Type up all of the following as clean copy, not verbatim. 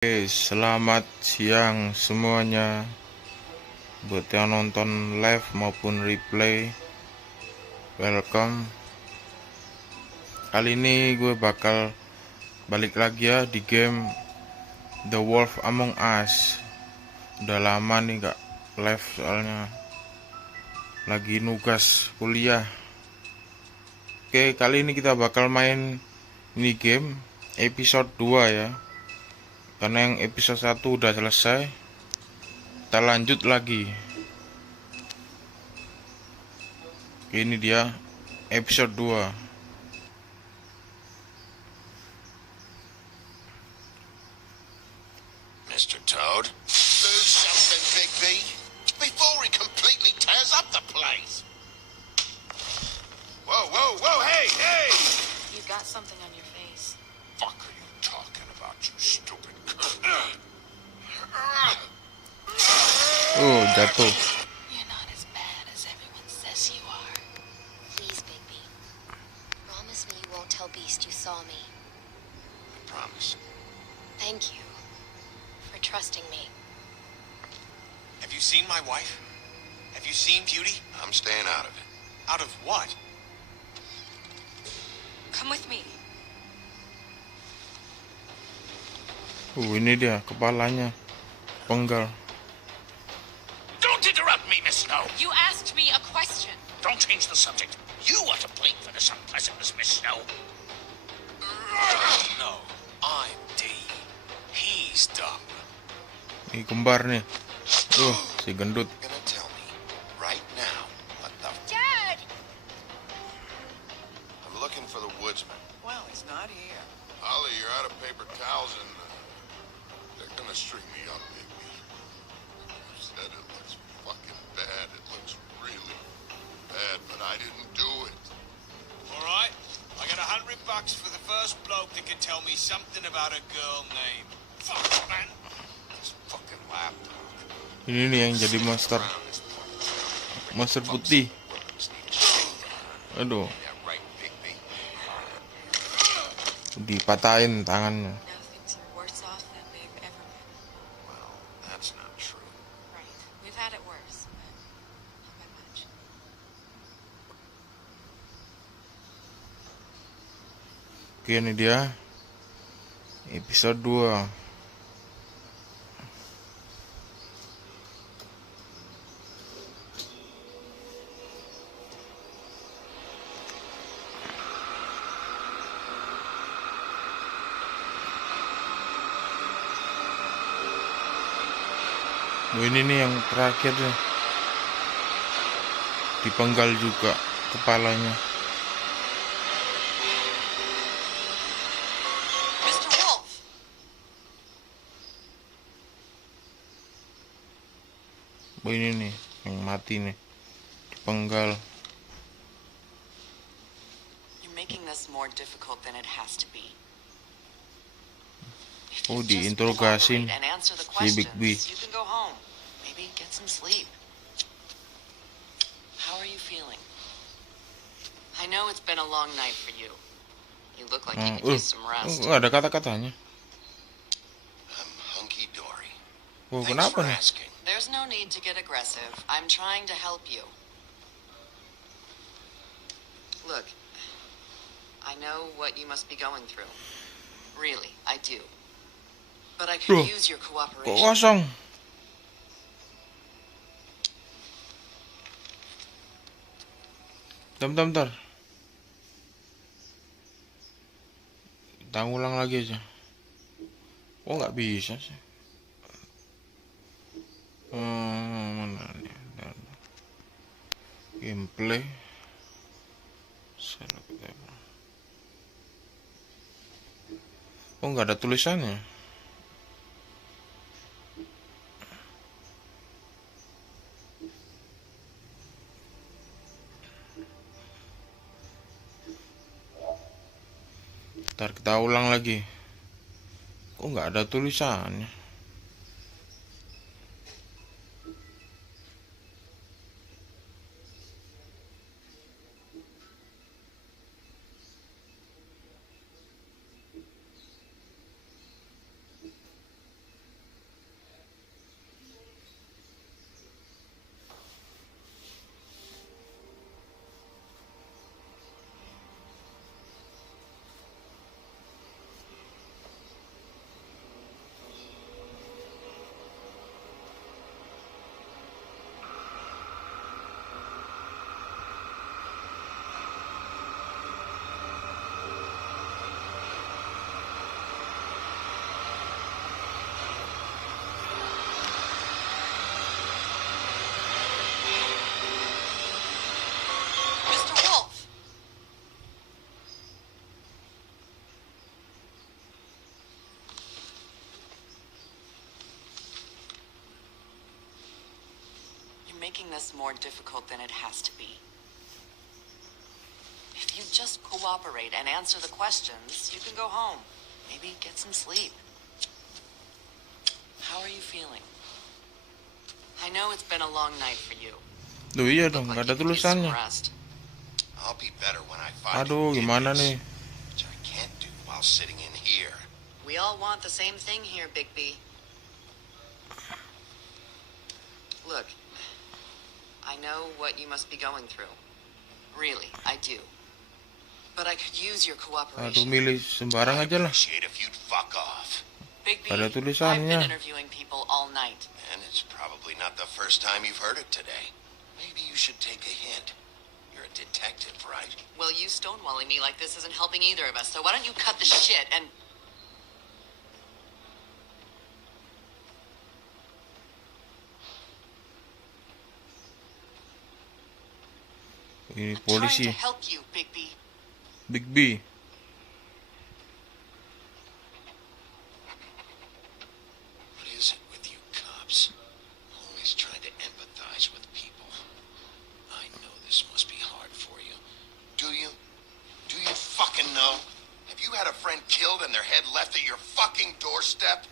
Oke, selamat siang semuanya. Buat yang nonton live maupun replay, welcome. Kali ini gue bakal balik lagi ya di game The Wolf Among Us. Udah lama nih gak live soalnya lagi nugas kuliah. Oke, kali ini kita bakal main ini game episode 2 ya. Karena yang episode 1 udah selesai, kita lanjut lagi. Ini dia episode 2. Mr. Toad? Do something, Big B, before he completely tears up the place. Whoa, hey! You got something on your face. Fuck are you talking about, you stupid cunt? Jatuh. You're not as bad as everyone says you are. Please, Bigby. Promise me you won't tell Beast you saw me. I promise. Thank you for trusting me. Have you seen my wife? Have you seen Beauty? I'm staying out of it. Out of what? Come with me. Ini dia kepalanya penggal. Don't interrupt me, Miss Snow. You asked me a question. Don't change the subject. You are to blame for this unpleasantness, Miss Snow. No, I'm D. He's dumb. Ini kembar nih. Si gendut. You're gonna tell me right now what the Dad! I'm looking for the woodsman. Well, he's not here. Ollie, you're out of paper towels and they're gonna string me up, baby. You said it looks fucking bad. It looks really bad, but I didn't do it. All right, I got $100 for the first bloke that can tell me something about a girl name. Fuck, man. This fucking laptop. Ini nih yang jadi monster putih. Aduh, Yeah, right, Big B. dipatahin tangannya. Now things are worse off than they've ever been. Well, that's not true. Right. We've had it worse, but not by much. Oke, ini dia episode 2. Ini nih yang terakhir nih. Dipenggal juga kepalanya. Mr. Wolf! Ini nih yang mati nih. Dipenggal. You're making this more difficult than it has to be. Diinterogasi si Big B. You can go home. Maybe get some sleep. How are you feeling? I know it's been a long night for you. You look like you could use some rest. Ada kata-katanya. I'm hunky-dory. Thanks Kenapa for nih? Asking. There's no need to get aggressive. I'm trying to help you. Look, I know what you must be going through. Really, I do. But I could use your Kok cooperation. kosong? Bentar. Kita ulang lagi aja. Kok nggak bisa sih? Mana nih? Gameplay. Oh, nggak ada tulisannya. Ntar kita ulang lagi. Kok nggak ada tulisannya? making this more difficult than it has to be. If you just cooperate and answer the questions, you can go home. Maybe get some sleep. How are you feeling? I know it's been a long night for you. Duh iya Look dong, like nggak ada you could use some tulisannya. rest. I'll be better when I find Aduh, who did gimana this, nih? which I can't do while sitting in here. We all want the same thing here, Bigby. Look, I know what you must be going through. Really, I do. But I could use your Aduh, cooperation. milih sembarang I'd aja lah. appreciate if you'd fuck off. Bigby, Ada I've been tulisannya. interviewing people all night. And it's probably not the first time you've heard it today. Maybe you should take a hint. You're a detective, right? Well, you stonewalling me like this isn't helping either of us, so why don't you cut the shit and... Ini I'm trying polisi, to help you, Bigby. Big B. What is it with you cops? Always trying to empathize with people. I know this must be hard for you. Do you? Do you fucking know? Have you had a friend killed and their head left at your fucking doorstep?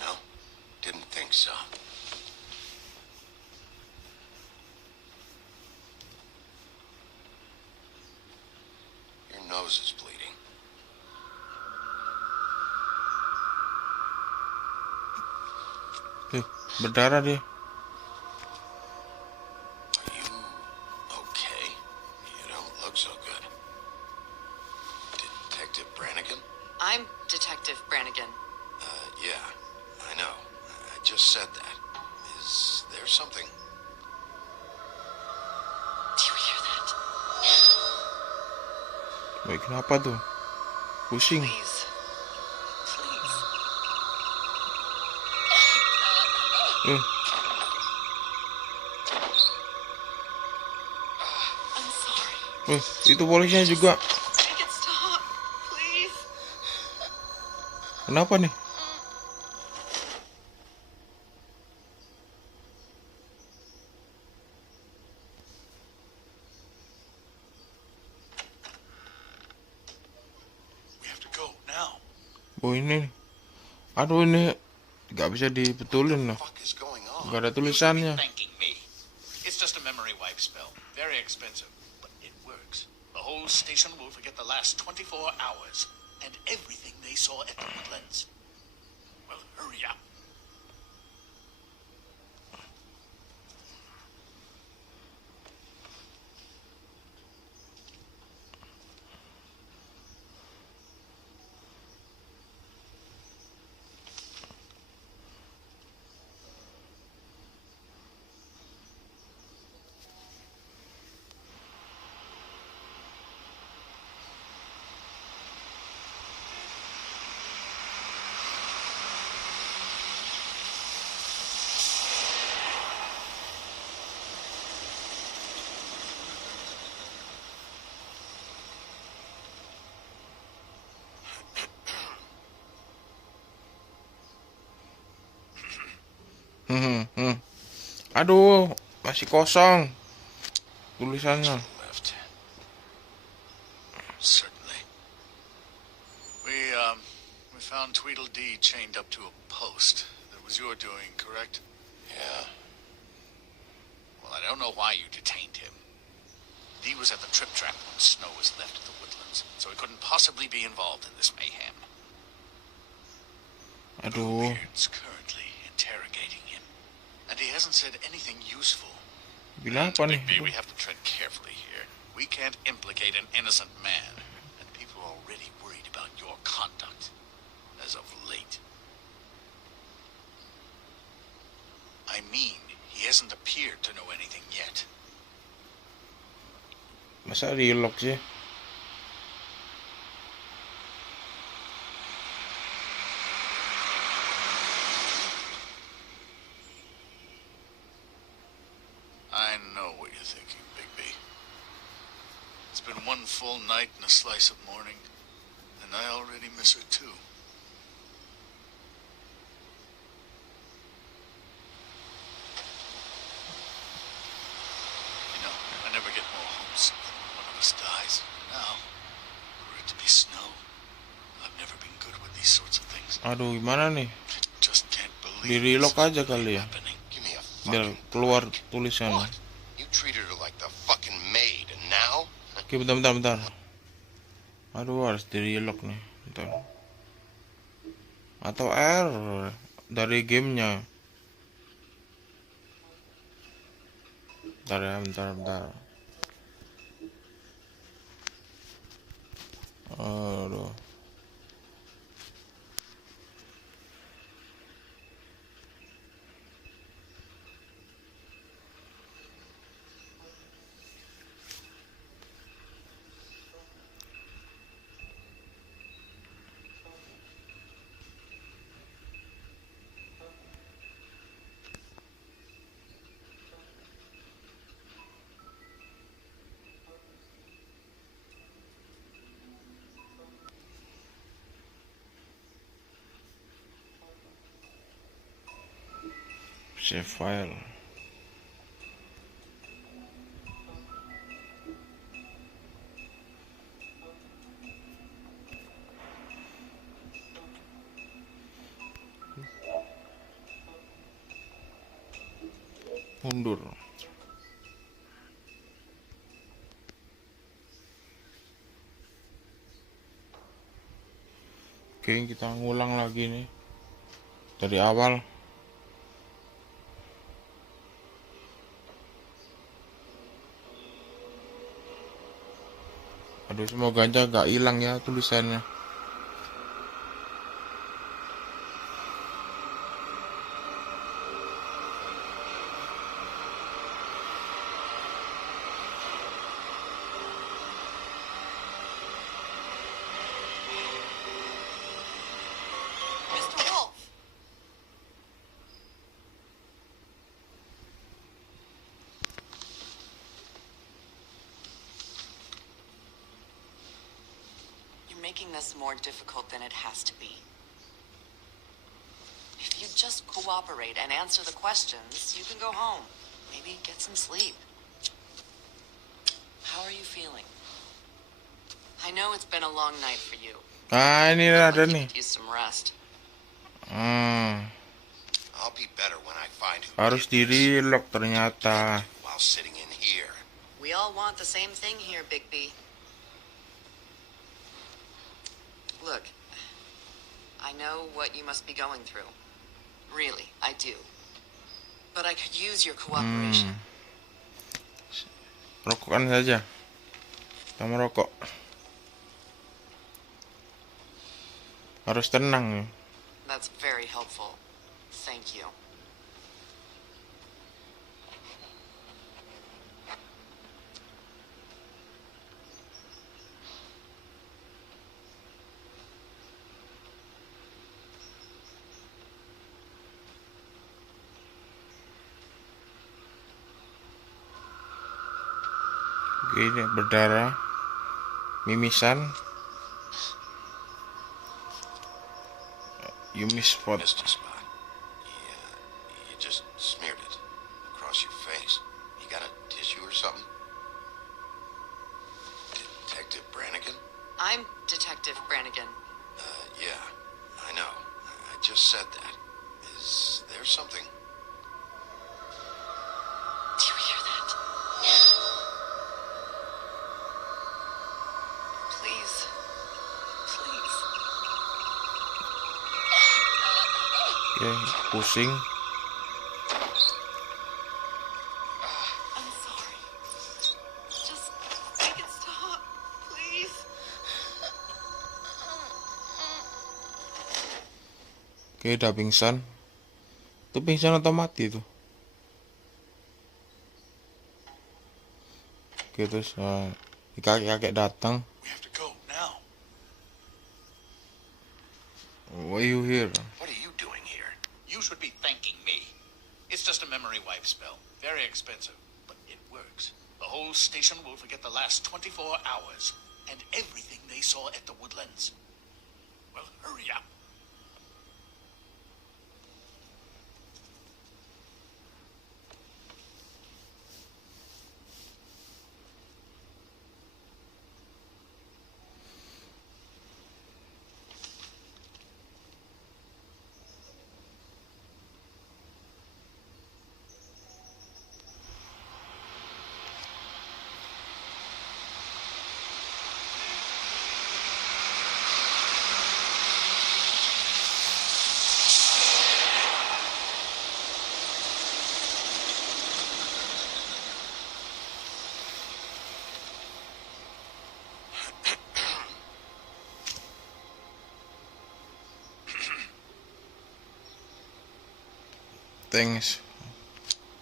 No? Didn't think so. Your nose is bleeding. Tuh, berdarah dia. Are you okay? You don't look so good. Detective Brannigan? I'm Detective Brannigan. Yeah, I know. I just said that. Is there something? Do you hear that? Wait, kenapa tuh? Pusing. Please. Please. Eh, I'm sorry. itu polisinya juga. Make it stop. Please. Kenapa nih? We have to go now. Oh ini. Aduh ini nggak bisa dibetulin loh. Fuck is going on? Nggak ada You should be tulisannya. thanking me. It's just a memory wipe spell. Very expensive, but it works. The whole station will forget the last 24 hours and everything they saw at the woodlands. Well, hurry up. Aduh, masih kosong tulisannya. Left. Certainly. We found Tweedledee chained up to a post. That was your doing, correct? Yeah. Well, I don't know why you detained him. Dee was at the Trip Trap when Snow was left at the woodlands, so he couldn't possibly be involved in this mayhem. Aduh, Beard's currently interrogating him, and he hasn't said anything useful. bilang apa nih? Bigby, we have to tread carefully here. We can't implicate an innocent man, and people are already worried about your conduct as of late. I mean, he hasn't appeared to know anything yet. Masa di-lock sih? I know what you're thinking, Bigby. It's been one full night and a slice of morning, and I already miss her too. Aduh, gimana nih? Just can't believe Di relock this is aja really kali ya, happening. Give me a biar fucking keluar break. tulisannya. What? You treated her like the fucking maid, and now? Oke, bentar. Aduh, harus di relock nih. Bentar. Atau error dari gamenya. Bentar ya, bentar. Aduh. Save file. Mundur. Oke, kita ngulang lagi nih dari awal. Aduh, semoga aja gak hilang ya tulisannya. Mr. Wolf! You're making this more difficult than it has to be. If you just cooperate and answer the questions, you can go home. Maybe get some sleep. How are you feeling? I know it's been a long night for you. Ah, ini ada nih. Use some rest. I'll be better when I find who Harus di did this. relock ternyata. While sitting in here. We all want the same thing here, Bigby. Look, I know what you must be going through. Really, I do. But I could use your cooperation. Rokokan saja. Kita merokok. Harus tenang nih. That's very helpful. Thank you. Ini berdarah, mimisan, you miss spot. Missed a spot. You just smeared it across your face. You got a tissue or something? Detective Brannigan? I'm Detective Brannigan. Yeah, I know. I just said that. Is there something? Do you hear that? Please. Please. Oke, pusing. I'm sorry. Just make it stop. Please. Oke, udah pingsan. Itu pingsan atau mati tuh? Oke, terus kakek-kakek datang. We have to go now. Why you here? What are you doing here? You should be thanking me. It's just a memory wipe spell. Very expensive, but it works. The whole station will forget the last 24 hours and everything they saw at the Woodlands. Well, hurry up. Thanks.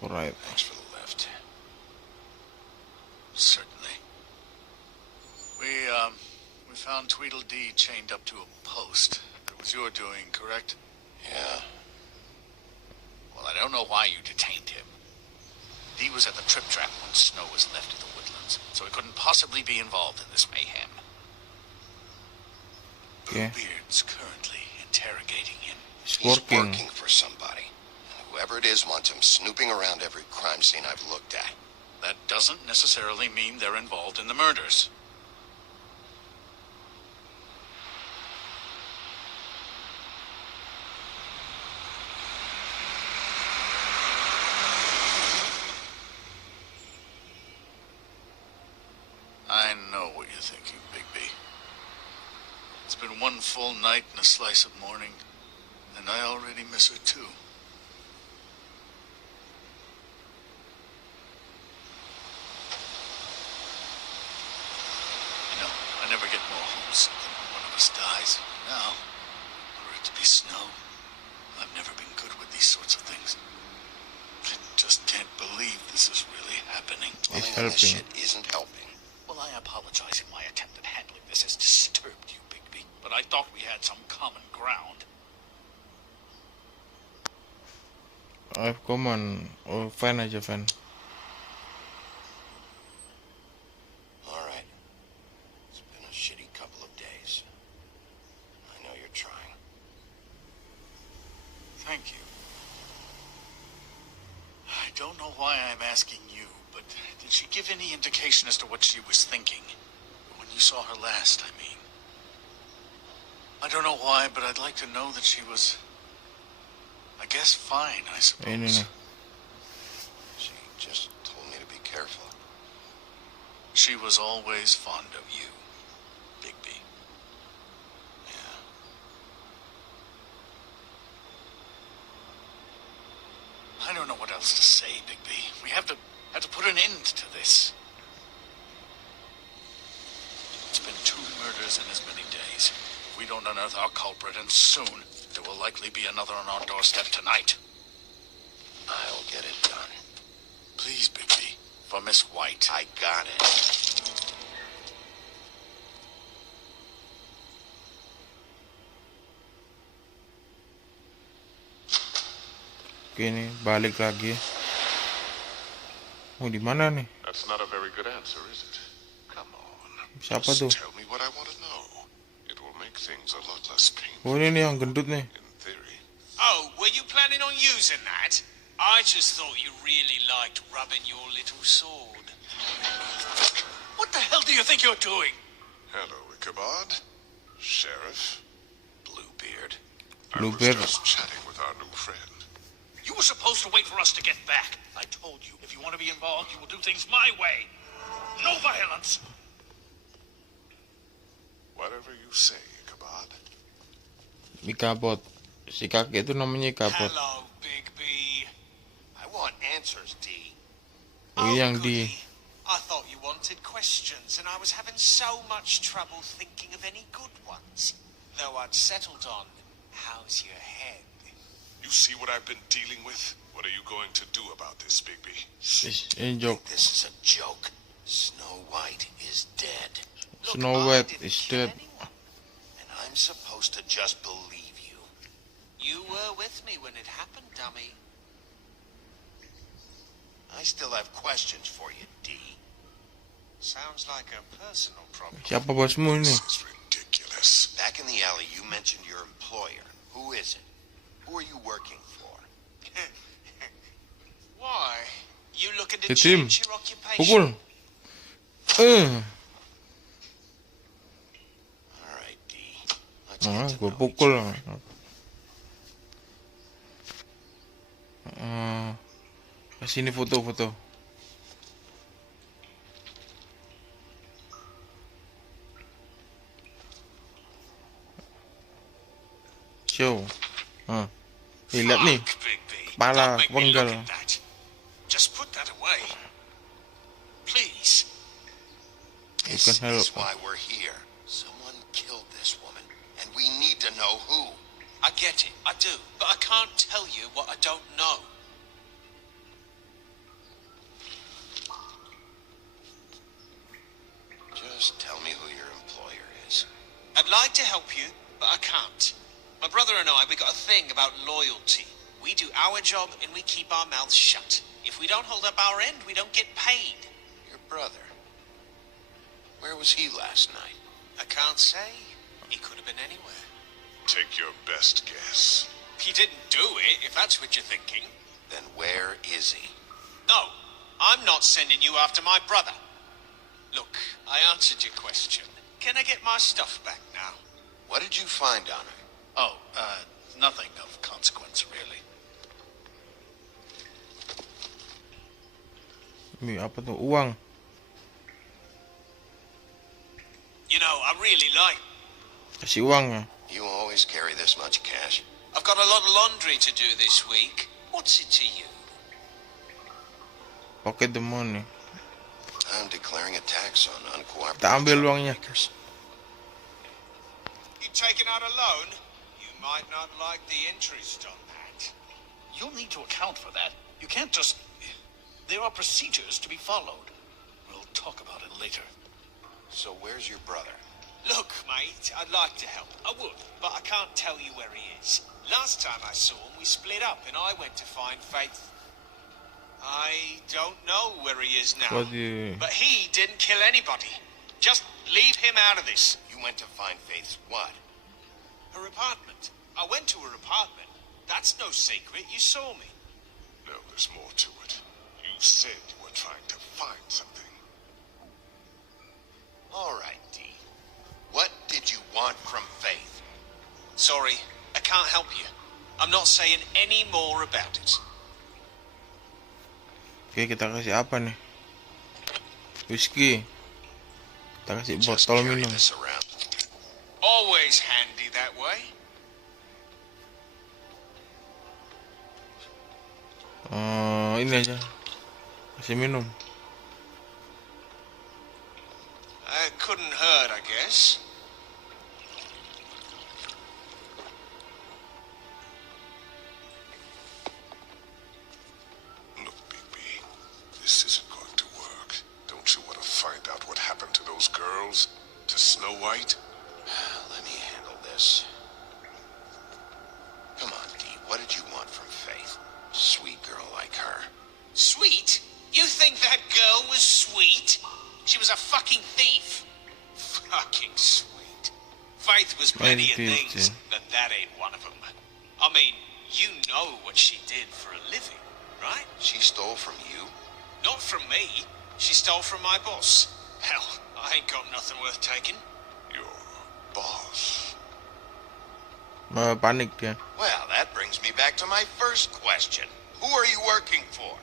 Alright. Thanks for the lift. Certainly. We found Tweedledee chained up to a post. It was your doing, correct? Yeah. Well, I don't know why you detained him. Dee was at the trip trap when Snow was left at the woodlands, so he couldn't possibly be involved in this mayhem. Yeah. Bluebeard's currently interrogating him. He's He's working. working for somebody. And whoever it is wants him snooping around every crime scene I've looked at. That doesn't necessarily mean they're involved in the murders. I know what you're thinking, Bigby. It's been one full night and a slice of morning, and I already miss her too. You know, I never get more homesick than when one of us dies. Now, for it to be Snow, I've never been good with these sorts of things. I just can't believe this is really happening. He's Dwelling on this helping. shit isn't helping. Well, I apologize if my attempt at handling this has disturbed you, Bigby, but I thought we had some common ground. Common. Oh, fan aja fan. All right. It's been a shitty couple of days. I know you're trying. Thank you. I don't know why I'm asking you, but did she give any indication as to what she was thinking? When you saw her last, I mean. I don't know why, but I'd like to know that she was, I guess, fine, I suppose. Ini nih. She just told me to be careful. She was always fond of you, Bigby. Yeah. I don't know what else to say, Bigby. We have to put an end to this. It's been 2 murders in as many days. If we don't unearth our culprit, and soon, there will likely be another on our doorstep tonight. I'll get it done. Please, Bigby, for Miss White. I got it. Oke nih, balik lagi. Oh, di mana nih? That's not a very good answer, is it? Come on. Siapa Just tuh? tell me what I want to know. It will make things a lot less painful. Oh, ini nih yang gendut nih. In theory. Oh, were you planning on using that? I just thought you really liked rubbing your little sword. What the hell do you think you're doing? Hello, Ichabod. Sheriff. Bluebeard. Bluebeard. I was just chatting with our new friend. You were supposed to wait for us to get back. I told you, if you want to be involved, you will do things my way. No violence. Whatever you say, Ichabod. Ikabot. Si kakek itu namanya Ikabot. Hello, Bigby. I want answers, D. Oh, yang di. goody. I thought you wanted questions, and I was having so much trouble thinking of any good ones. Though I'd settled on, how's your head? You see what I've been dealing with? What are you going to do about this, Bigby? Ini joke. This is a joke. Snow White is dead. Snow I White didn't is kill dead. anyone. And I'm supposed to just believe you. You were with me when it happened, dummy. I still have questions for you, D. Sounds like a personal problem. Siapa bosmu ini? This is ridiculous. Back in the alley, you mentioned your employer. Who is it? Who are you working for? Why? You looking to The team. change your occupation? Pukul. All right, D. Let's Ah, get to gue know pukul. each other. Sini foto-foto. Show. Lihat nih. Fuck, Bigby. Kepala, Don't make me penggal. look at that. Just put that away. Please. You This can help. is why we're here. Someone killed this woman, and we need to know who. I get it. I do. But I can't tell you what I don't know. can't. My brother and I, we got a thing about loyalty. We do our job and we keep our mouths shut. If we don't hold up our end, we don't get paid. Your brother. Where was he last night? I can't say. He could have been anywhere. Take your best guess. He didn't do it, if that's what you're thinking. Then where is he? No, I'm not sending you after my brother. Look, I answered your question. Can I get my stuff back now? What did you find on her? Oh, nothing of consequence, really. Ini apa tuh? Uang. You know, I really like... Kasih uang ya. You always carry this much cash? I've got a lot of laundry to do this week. What's it to you? Pocket the money. I'm declaring a tax on uncooperative Kita ambil uangnya. makers. You taking out a loan? You might not like the interest on that. You'll need to account for that. You can't just... There are procedures to be followed. We'll talk about it later. So where's your brother? Look, mate, I'd like to help. I would, but I can't tell you where he is. Last time I saw him, we split up and I went to find Faith. I don't know where he is now. What the... But he didn't kill anybody. Just leave him out of this. You went to find Faith's what? Her apartment. I went to her apartment. That's no secret. You saw me. No, there's more to it. You said you were trying to find something. All right, D. What did you want from Faith? Sorry, I can't help you. I'm not saying any more about it. Oke, kita kasih apa nih? Whiskey. Kita kasih Just botol carry minum. this around. Always handy that way. Ini aja. Kasih minum. It couldn't hurt, I guess. Look, Bigby, this isn't going to work. Don't you want to find out what happened to those girls? To Snow White? Let me handle this. Come on, D. What did you want from Faith? Sweet girl like her. Sweet? You think that girl was sweet? She was a fucking thief. Fucking sweet. Faith was plenty of Thief, things, yeah. but that ain't one of them. I mean, you know what she did for a living, right? She stole from you? Not from me. She stole from my boss. Hell, I ain't got nothing worth taking. Your boss. Panik dia. Well, that brings me back to my first question. Who are you working for?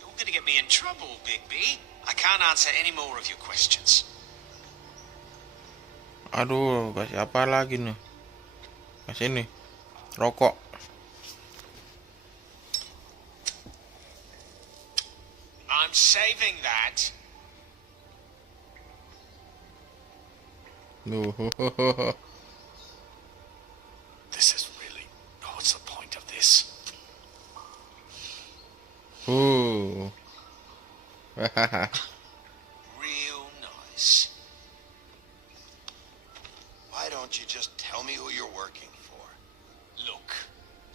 You're gonna get me in trouble, Big B. I can't answer any more of your questions. Aduh, kasih apa lagi nih? Kasih ini. Rokok. I'm saving that. Duh. This is really... What's the point of this? Real nice. Why don't you just tell me who you're working for? Look,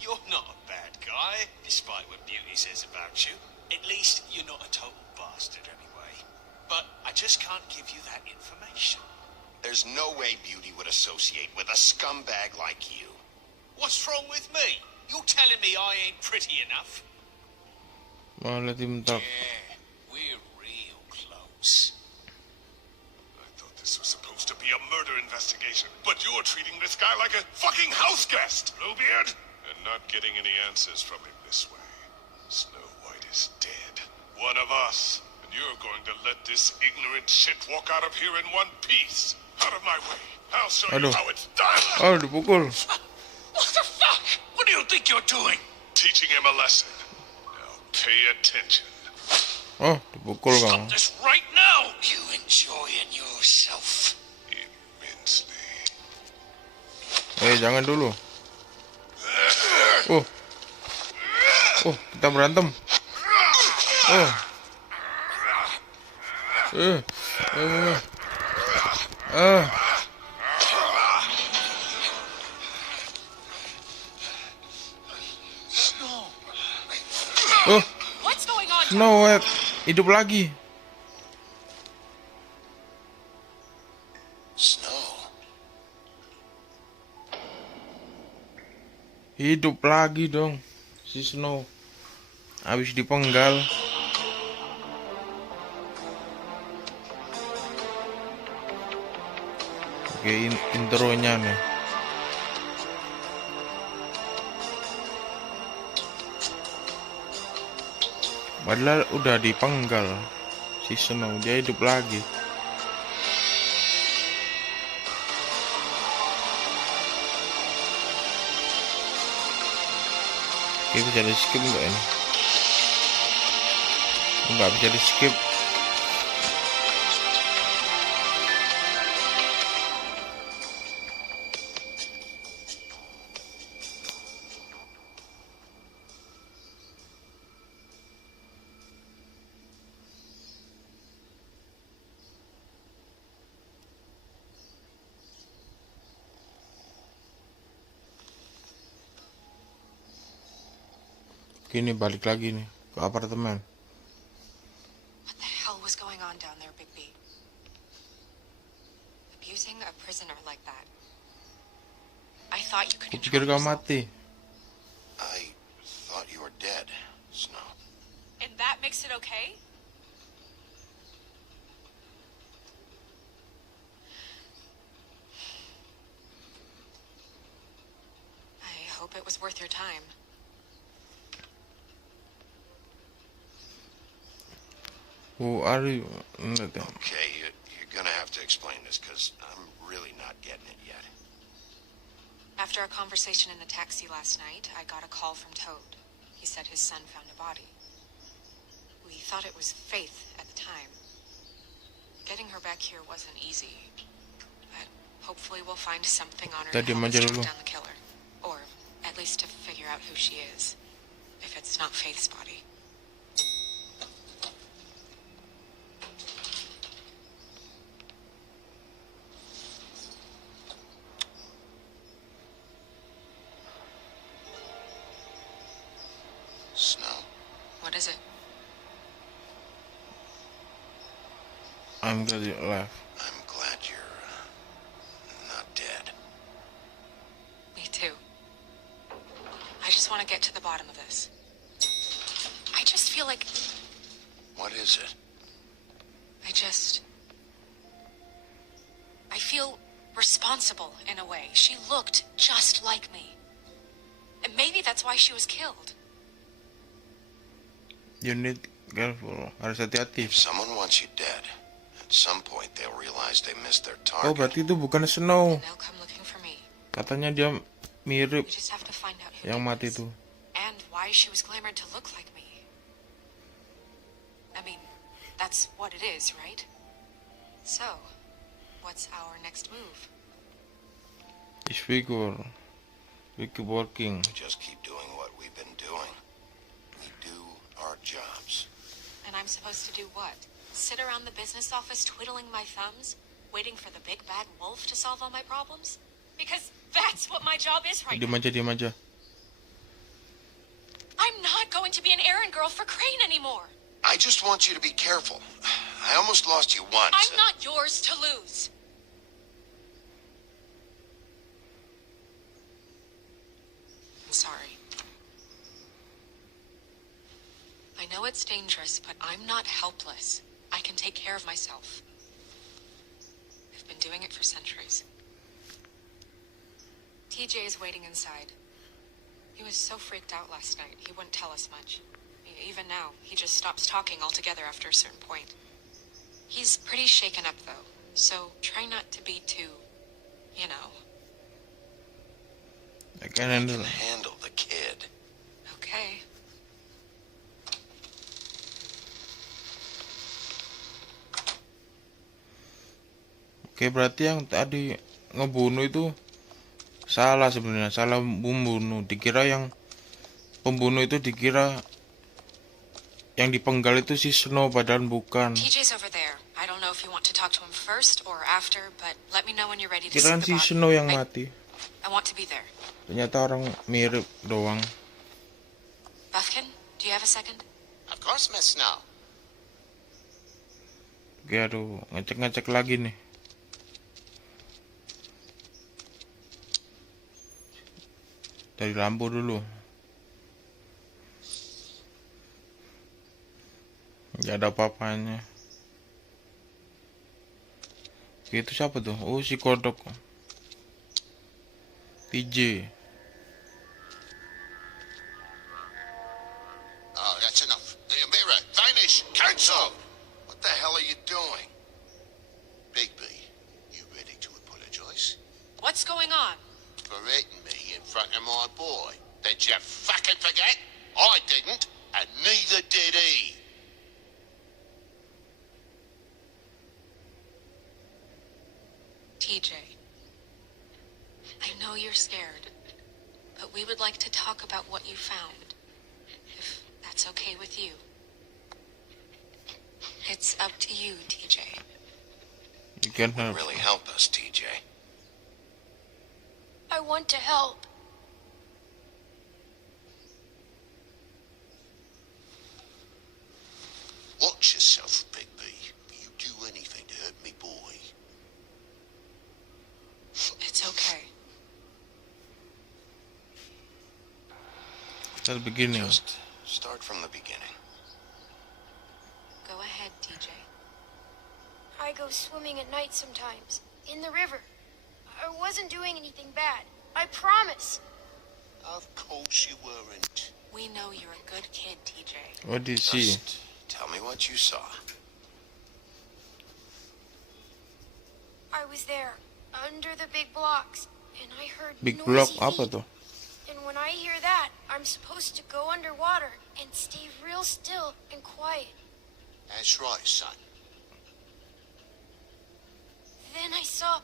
you're not a bad guy, despite what Beauty says about you. At least you're not a total bastard anyway. But I just can't give you that information. There's no way Beauty would associate with a scumbag like you. What's wrong with me? You're telling me I ain't pretty enough? Malah dimentak. Yeah, we're real close. I thought this was supposed to be a murder investigation, but you're treating this guy like a fucking house guest, Bluebeard! And not getting any answers from him this way. Snow White is dead. One of us. And you're going to let this ignorant shit walk out of here in one piece. Out of my way. I'll show you Aduh. how it's done. Oh, dipukul. What the fuck? What do you think you're doing? Teaching him a lesson. Now pay attention. Oh, dipukul kamu. Stop this right now! You enjoying yourself? Immensely. Jangan dulu. Oh, kita berantem. Oh, What's going on? Snow White hidup lagi. Snow. Hidup lagi dong si Snow. Habis dipenggal. Oke, intronya nih. Padahal udah dipenggal si Snow, dia hidup lagi. Oke, bisa di skip enggak ini? Enggak bisa di skip. Ini balik lagi nih ke apartemen. What the hell was going on down there, Bigby? Abusing a prisoner like that. I thought you could Kupikir control kau yourself. mati. I thought you were dead, Snow. And that makes it okay? I hope it was worth your time. Who are you? Okay, you're gonna have to explain this, because I'm really not getting it yet. After our conversation in the taxi last night, I got a call from Toad. He said his son found a body. We thought it was Faith at the time. Getting her back here wasn't easy, but hopefully we'll find something on her to Tadi help us manja track dulu. down the killer, or at least to figure out who she is, if it's not Faith's body. Snow. What is it? I'm glad you left. I'm glad you're not dead. Me too. I just want to get to the bottom of this. I just feel like What is it? I feel responsible in a way. She looked just like me. And maybe that's why she was killed. You need careful. Harus hati-hati. If someone wants you dead, at some point they'll realize they missed their Oh, target. berarti itu bukan Snow. And they'll come looking for me. Katanya dia mirip We just have to find out who yang did mati this. itu. And why she was glamored to look like me. I mean, that's what it is, right? So, what's our next move? Is figure. We keep working. Just keep doing what we've been doing. We do our jobs. And I'm supposed to do what? Sit around the business office twiddling my thumbs, waiting for the big bad wolf to solve all my problems? Because that's what my job is right now. Diam aja. I'm not going to be an errand girl for Crane anymore. I just want you to be careful. I almost lost you once. I'm not yours to lose. I'm sorry. I know it's dangerous, but I'm not helpless. I can take care of myself. I've been doing it for centuries. TJ is waiting inside. He was so freaked out last night, he wouldn't tell us much. Even now, he just stops talking altogether after a certain point. He's pretty shaken up, though, so try not to be too, you know. I can You handle. can handle the kid. Okay. Oke, berarti yang tadi ngebunuh itu salah sebenarnya, salah membunuh. Dikira yang pembunuh itu dikira yang dipenggal itu si Snow, padahal bukan. TJ's over there. I don't know if you want to talk to him first or after, but let me know when you're ready to see Kiraan the si body. Snow yang mati. I want to be there. Ternyata orang mirip doang. Buffkin, Do you have a second? Of course, Miss Snow. Oke, aduh, ngecek lagi nih. Dari lampu dulu. Gak ada apa-apanya. Oke, itu siapa tuh? Oh, si kodok. TJ. Oh, that's enough. Mira, vanish, cancel! What the hell are you doing? Bigby, you ready to apologize? What's going on? For hitting me in front of my boy. Did you fucking forget? I didn't, and neither did he. TJ, I know you're scared, but we would like to talk about what you found, if that's okay with you. It's up to you, TJ. You can help. Really help us, TJ. I want to help. Watch yourself, Bigby. You do anything to hurt me, boy. It's okay. At the beginning. Just start from the beginning. Go ahead, TJ. I go swimming at night sometimes, in the river. I wasn't doing anything bad. I promise. Of course you weren't. We know you're a good kid, TJ. What did you see? Just tell me what you saw. I was there, under the big blocks, and I heard Big noisy block feet. apa tuh? And when I hear that, I'm supposed to go underwater and stay real still and quiet. That's right, son. Then I saw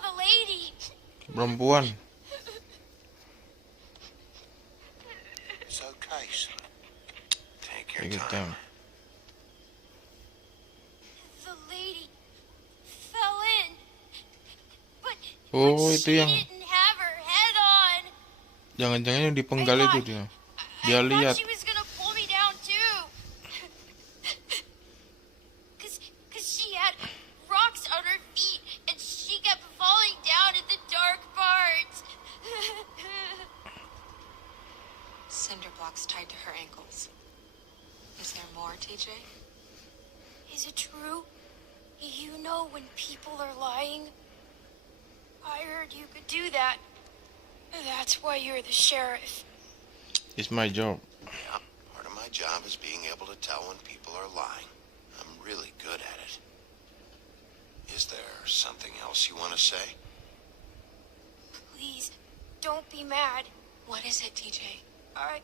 the lady. Perempuan. It's okay, son. Take your Take your time. time. The lady fell in. But Oh, she itu yang didn't have her head on. jangan-jangan yang dipenggal itu dia. Dia I lihat. thought she was gonna pull me down too. Cause she had rocks on her feet and she kept falling down in the dark parts. Cinder blocks tied to her ankles. Is there more, TJ? Is it true? You know when people are lying? I heard you could do that. That's why you're the sheriff. It's my job. Yeah, part of my job is being able to tell when people are lying. I'm really good at it. Is there something else you want to say? Please, don't be mad. What is it, TJ? I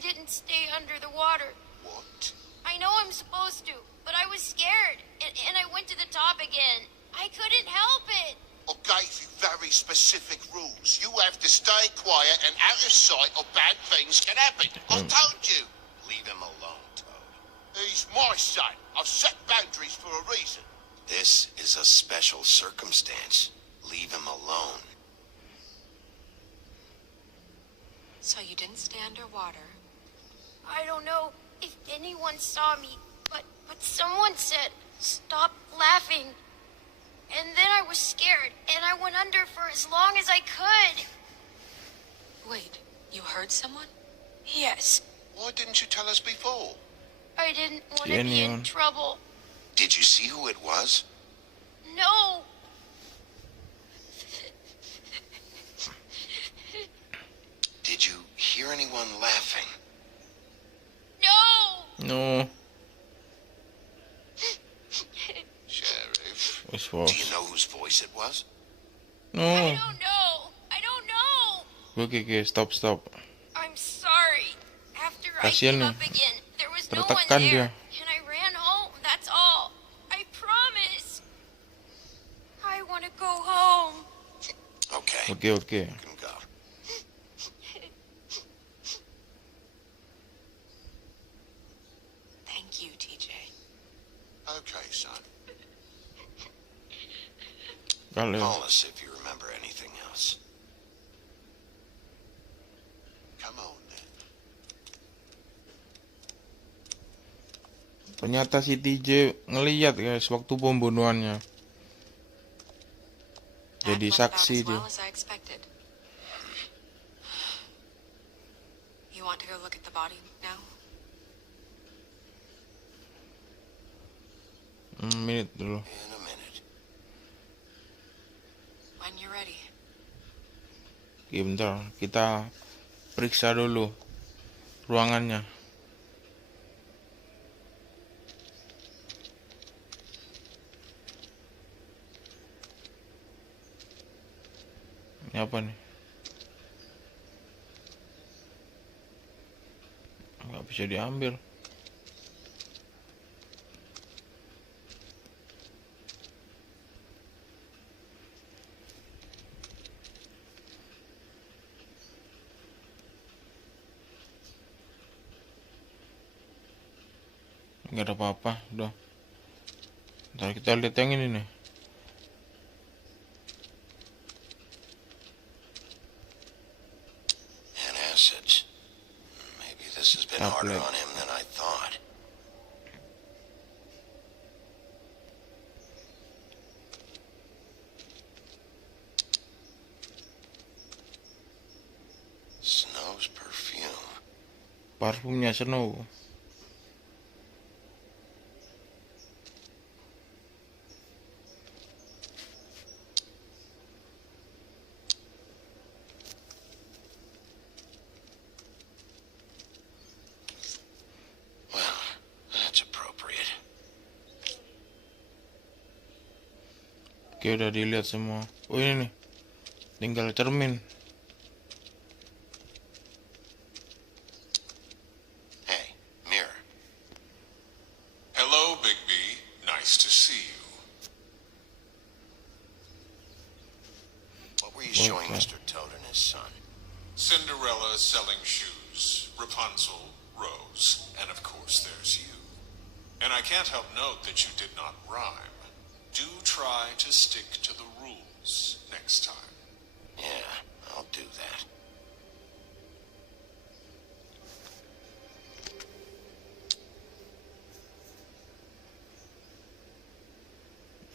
didn't stay under the water. What? I know I'm supposed to, but I was scared, and I went to the top again. I couldn't help it. I gave you very specific rules. You have to stay quiet and out of sight or bad things can happen. I've told you. Leave him alone, Toad. He's my son. I've set boundaries for a reason. This is a special circumstance. Leave him alone. So you didn't stay underwater. I don't know if anyone saw me, but someone said, stop laughing. And then I was scared, and I went under for as long as I could. Wait, you heard someone? Yes, Why didn't you tell us before? I didn't want Yeah, to be in anyone. trouble. Did you see who it was? No. Did you hear anyone laughing? No. No, Sheriff, it's do you false. know whose voice it was? I No. don't know. I don't know. Okay, stop. I'm sorry. After I Kasian gave nih. up again, there was no one Tertekan there. dia. And I ran home, that's all. I promise. I want to go home. Okay, Okay. you can go. Thank you, TJ. Okay, son. Kalau Call us if you remember anything else. Come on, then. Ternyata si TJ ngeliat guys waktu pembunuhannya. That Jadi went about saksi as dia. well as I expected. You want to go look at the body now? Menit dulu. In a minute. When you're ready. Oke, bentar, kita periksa dulu ruangannya. Ini apa nih? Nggak bisa diambil. Nggak ada apa-apa, udah. Ntar kita lihat yang ini nih. Acids. Maybe this has been harder Tablet. on him than I thought. Snow's perfume. Parfumnya Snow. Well, that's appropriate. Oke, udah dilihat semua. Oh, ini nih. Tinggal cermin. Hey, mirror. Hello, Bigby. Nice to see you. What were you showing Okay. Mr. Toad and his son? Cinderella selling shoes, Rapunzel, Rose, and of course there's you. And I can't help note that you did not rhyme. Do try to stick to the rules next time. Yeah, I'll do that.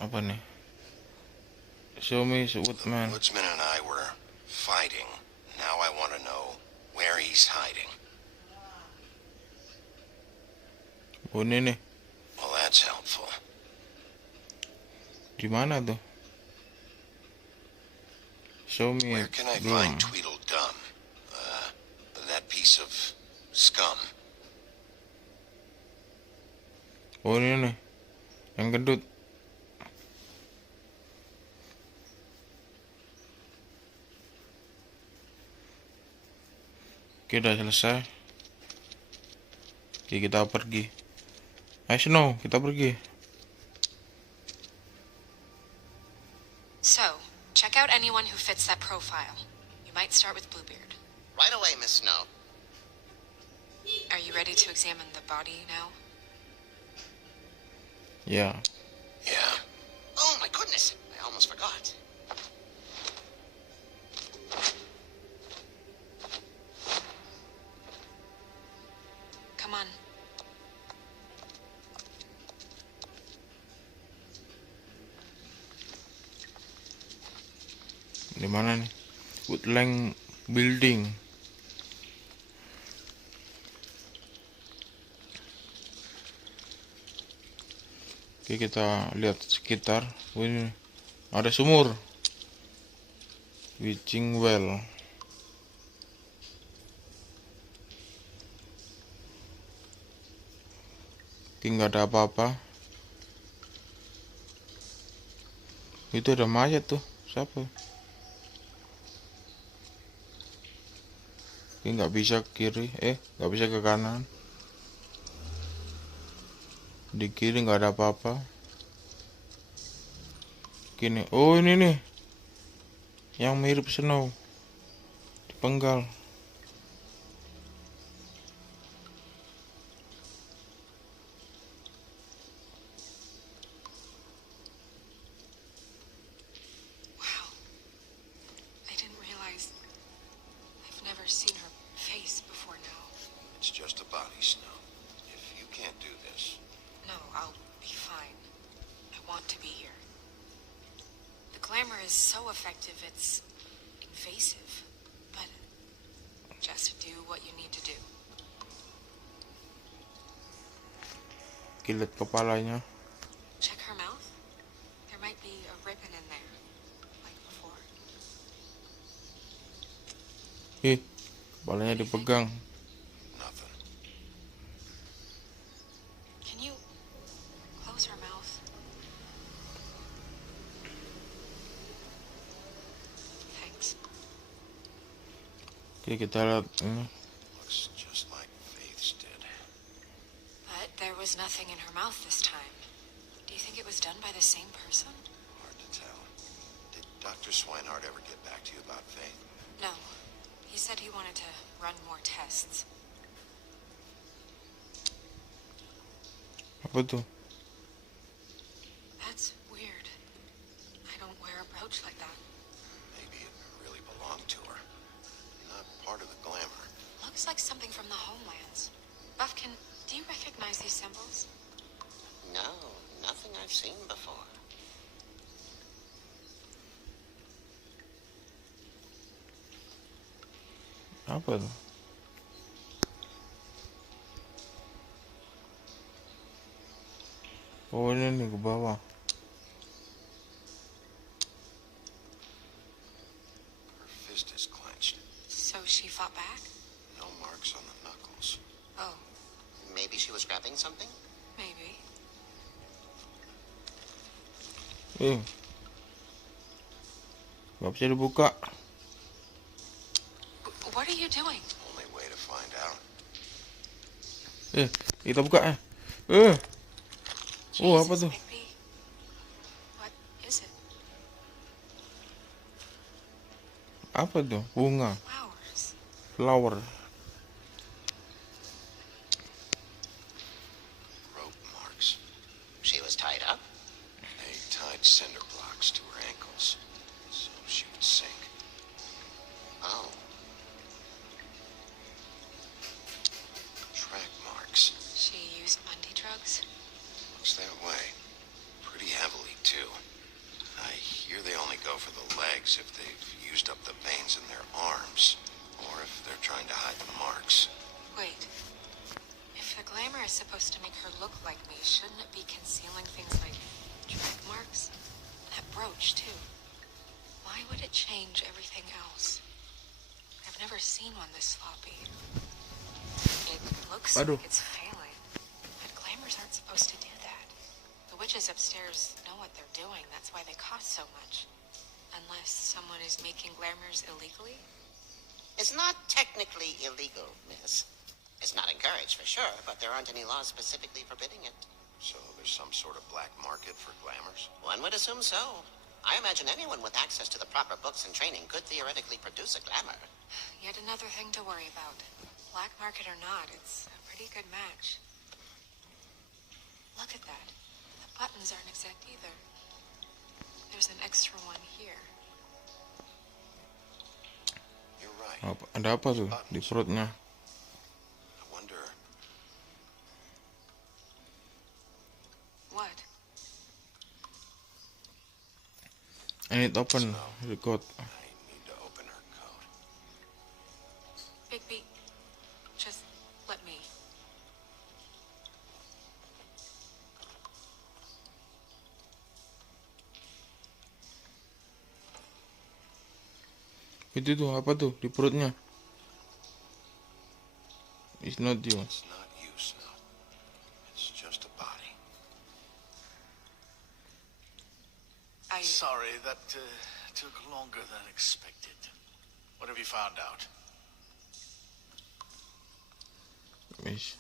Apa nih? Show me The Woodman. woodsman and I were fighting. Now I want to know where he's hiding. Oh, ini nih. Well, that's helpful. Di mana tuh? Show me Where can I belum. find Tweedledum? That piece of scum. Oh, ini nih. Yang gendut. Oke, udah selesai. Oke, kita pergi. Ayo Snow, kita pergi. So, check out anyone who fits that profile. You might start with Bluebeard. Right away, Miss Snow. Are you ready to examine the body now? Ya. Yeah. Oh, my goodness. I almost forgot. Come on. Di mana nih? Woodland Building. Oke, kita lihat sekitar. Oh, ini ada sumur. Witching Well. Oke, nggak ada apa-apa. Itu ada mayat tuh. Siapa? Oke, nggak bisa ke kiri. Nggak bisa ke kanan. Di kiri nggak ada apa-apa. Gini. Oh, ini nih. Yang mirip Snow. Dipenggal. Wow. I didn't realize. I've never seen her face before now. It's just a body, Snow. If you can't do this, so effective, it's invasive. But just do what you need to do. Kilat kepalanya. Check her mouth. There might be a ribbon in there, like before. Kepalanya dipegang. Nothing. Can you close her mouth? Thanks. Oke, kita lihat ini. Looks just like Faith's did. But there was nothing in her mouth this time. Do you think it was done by the same person? Hard to tell. Did Dr. Swinehart ever get back to you about Faith? No. He said he wanted to run more tests. Apa tuh? That's weird. I don't wear a brooch like that. Maybe it really belonged to her. Not part of the glamour. Looks like something from the homelands. Buffkin, do you recognize these symbols? No, nothing I've seen before. Apa tuh? Oh, ini nih ke bawah. Her fist is clenched. So she fought back? No marks on the knuckles. Oh, Maybe she was grabbing something? maybe. Gak bisa dibuka. What are you doing? Only way to find out. Kita buka. Apa Jesus, tuh? Bigby. What is it? Apa tuh? Bunga. Flowers. Flower. Rope marks. She was tied up? They tied cinder blocks to her ankles, so she would sink. Oh. Track marks. She used Bundy drugs? Looks that way. Pretty heavily, too. I hear they only go for the legs if they've used up the veins in their arms, or if they're trying to hide the marks. Wait. If the glamour is supposed to make her look like me, shouldn't it be concealing things like track marks? That brooch, too. Why would it change everything else? I've never seen one this sloppy. It looks Aduh. like it's failing. But glamours aren't supposed to do that. The witches upstairs know what they're doing. That's why they cost so much. Unless someone is making glamours illegally? It's not technically illegal, miss. It's not encouraged for sure, but there aren't any laws specifically forbidding it. So there's some sort of black market for glamours? One would assume so. I imagine anyone with access to the proper books and training could theoretically produce a glamour. Yet another thing to worry about. Black market or not, it's a pretty good match. Look at that. The buttons aren't exact either. There's an extra one here. You're right. Ada apa tuh di perutnya? I wonder. What? I need open the code. I need to open her coat. Bigby, just let me. Itu tuh apa tuh di perutnya? It's not you. It's not you, Snow. It's just a body. Sorry, that took longer than expected. What have you found out? Miss.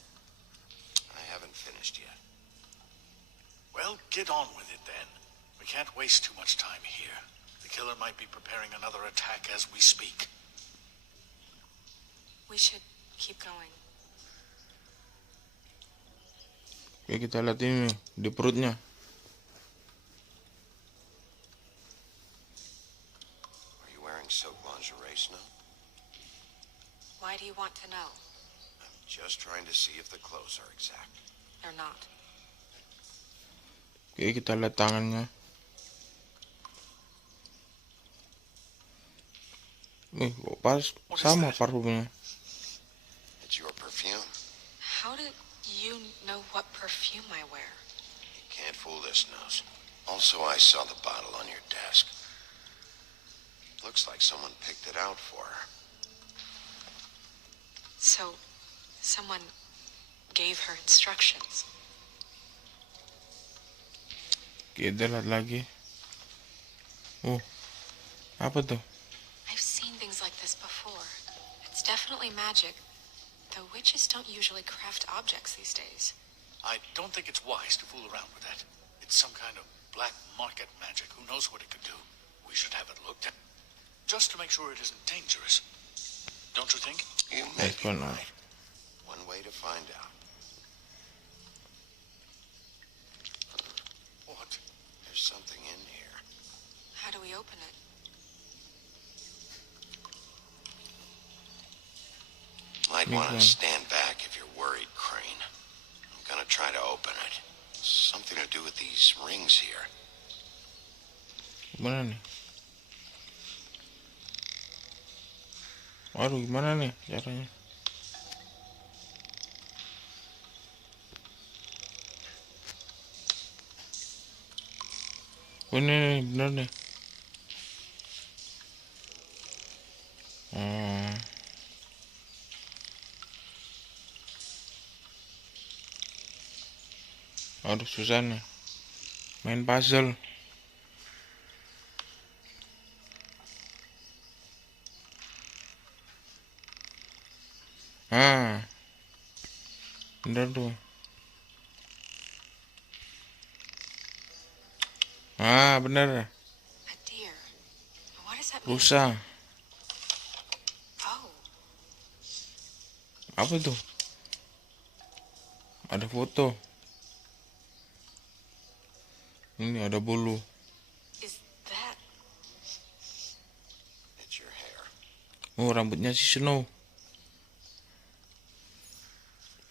I haven't finished yet. Well, get on with it then. We can't waste too much time here. The killer might be preparing another attack as we speak. We should keep going. Oke, kita lihat ini nih, di perutnya. Are you wearing silk lingerie, Snow? Why do you want to know? I'm just trying to see if the clothes are exact. They're not. Oke, kita lihat tangannya. Kok pas sama parfumnya. It's your perfume. How did you know what perfume I wear? You can't fool this nose. Also, I saw the bottle on your desk. Looks like someone picked it out for her. So, someone gave her instructions. Kita lihat lagi. Oh, apa tuh? I've seen things like this before. It's definitely magic, though witches don't usually craft objects these days. I don't think it's wise to fool around with that. It's some kind of black market magic. Who knows what it could do? We should have it looked at, just to make sure it isn't dangerous. Don't you think? You may be IPhone. right. One way to find out. What? There's something in here. How do we open it? Might want to stand back if you're worried, Crane. I'm gonna try to open it. Something to do with these rings here. Gimana nih? Waduh, gimana nih caranya? Oh, ini nih, bener nih. Aduh, susah nih. Main puzzle. Bener tuh. Bener. A deer. What does that mean? Rusa. Oh, Apa tuh? Ada foto. Ini ada bulu. is that... It's your hair. Oh, rambutnya si Snow.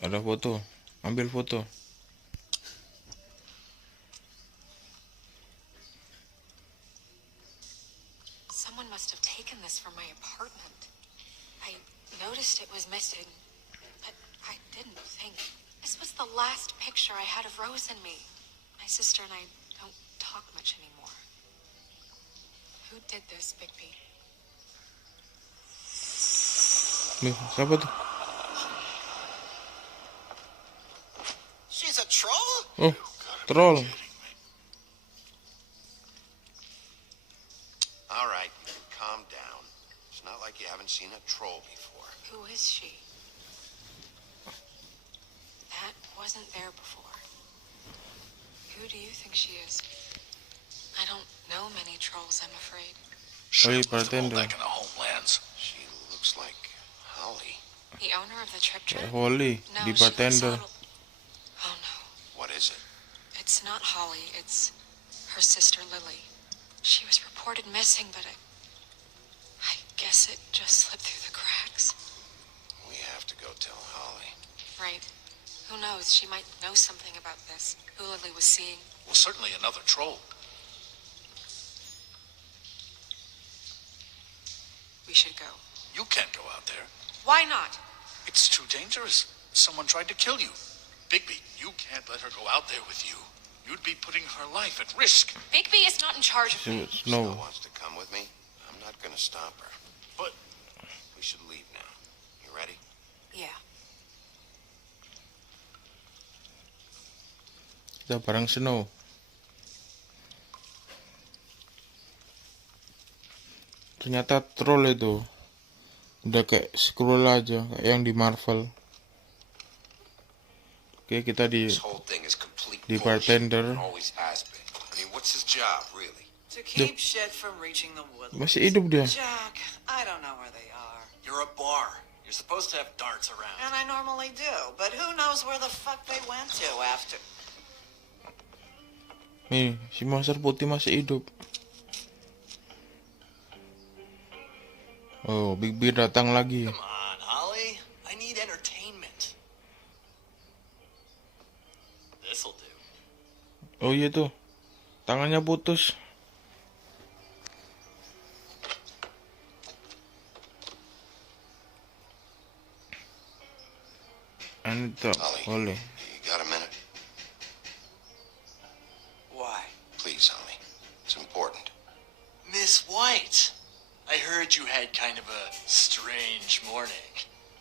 Ada foto. Ambil foto. Someone must have taken this from my apartment. I noticed it was missing, but I didn't think. This was the last picture I had of Rose and me. My sister and I don't talk much anymore. Who did this, Bigby? Nih, siapa tuh? She's a troll? Oh, troll. All right, calm down. It's not like you haven't seen a troll before. Who is she? That wasn't there before. Who do you think she is? I don't know many trolls, I'm afraid. Oh, iya, Must have all bartender. back in the homelands. She looks like Holly. The owner of the trip Kayak trip? Holly No, di she looks a bartender. little... Oh no, What is it? it's not Holly, it's her sister Lily. She was reported missing, but I guess it just slipped through the cracks. We have to go tell Holly. Right. Who knows, she might know something about this, who Lily was seeing. Well, certainly another troll. We should go. You can't go out there. Why not? It's too dangerous. Someone tried to kill you. Bigby, you can't let her go out there with you. You'd be putting her life at risk. Bigby is not in charge of me. Snow Snow. wants to come with me. I'm not gonna stop her. But We should leave now. You ready? Yeah. Kita bareng Snow. Ternyata troll itu. Udah kayak scroll aja, kayak yang di Marvel. Oke, kita di This whole thing is complete Di bullshit. bartender. It always has been. I mean, what's his job, really? To keep shit from reaching the woodlands. masih hidup dia. Jack, I don't know where they are. You're a bar. You're supposed to have darts around. And I normally do, but who knows where the fuck they went to after... Nih, si monster putih masih hidup. Oh, Big B datang lagi. Come on, Holly. I need entertainment. This'll do. Oh iya tuh, tangannya putus. Anito, boleh. You got a minute? Why? Please, Holly. It's important. Miss White, I heard you had kind of a strange morning.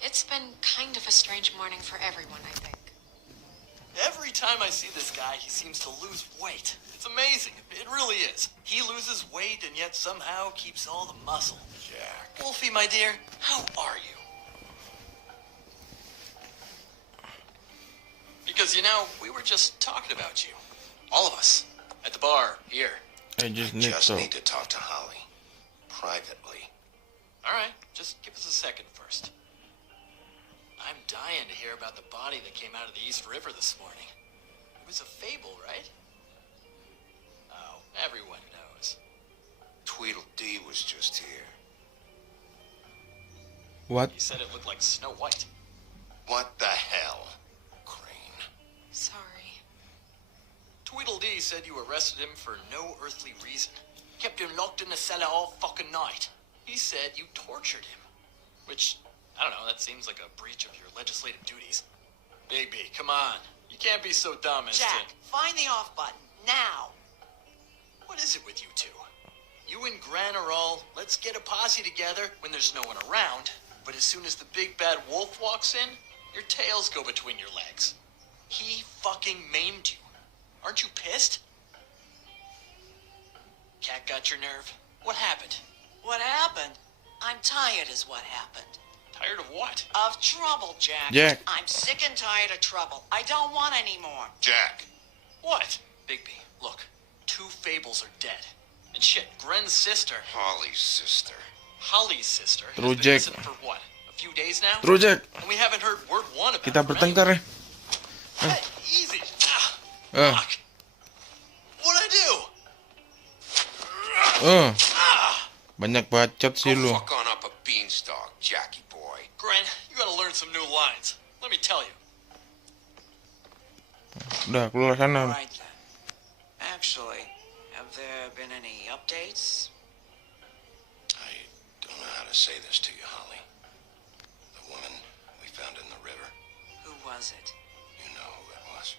It's been kind of a strange morning for everyone, I think. Every time I see this guy, he seems to lose weight. It's amazing. It really is. He loses weight and yet somehow keeps all the muscle. Jack. Wolfie, my dear, how are you? Because, you know, we were just talking about you. All of us. At the bar, here. I just Need to talk to Holly. Privately. All right, just give us a second first. I'm dying to hear about the body that came out of the East River this morning. It was a fable, right? Oh, everyone knows. Tweedledee was just here. What? He said it looked like Snow White. What the hell, Crane? Sorry. Tweedledee said you arrested him for no earthly reason. Kept him locked in the cellar all fucking night. He said you tortured him. Which, I don't know, that seems like a breach of your legislative duties. Bigby, come on. You can't be so dumb as Jack, find the off button, now. What is it with you two? You and Gran are all, let's get a posse together when there's no one around. But as soon as the big bad wolf walks in, your tails go between your legs. He fucking maimed you. Aren't you pissed? Cat got your nerve? What happened? What happened? I'm tired is what happened. Tired of what? Of trouble, Jack. Jack. I'm sick and tired of trouble. I don't want any more. Jack. What? Bigby, look. 2 fables are dead. And shit, Gren's sister, Holly's sister. Holly's sister, has True, been Jack. missing for what? A few days now? Terus Jack, And we haven't heard word one about kita it, right? bertengkar ya. Hey, easy. Eh, Fuck. What'd I do? banyak bacot sih Go lu. fuck on up a beanstalk, Jackie boy. Gren, you gotta learn some new lines. Let me tell you. Udah keluar sana. Right then. Actually, have there been any updates? I don't know how to say this to you, Holly. The woman we found in the river, Who was it? you know who it was.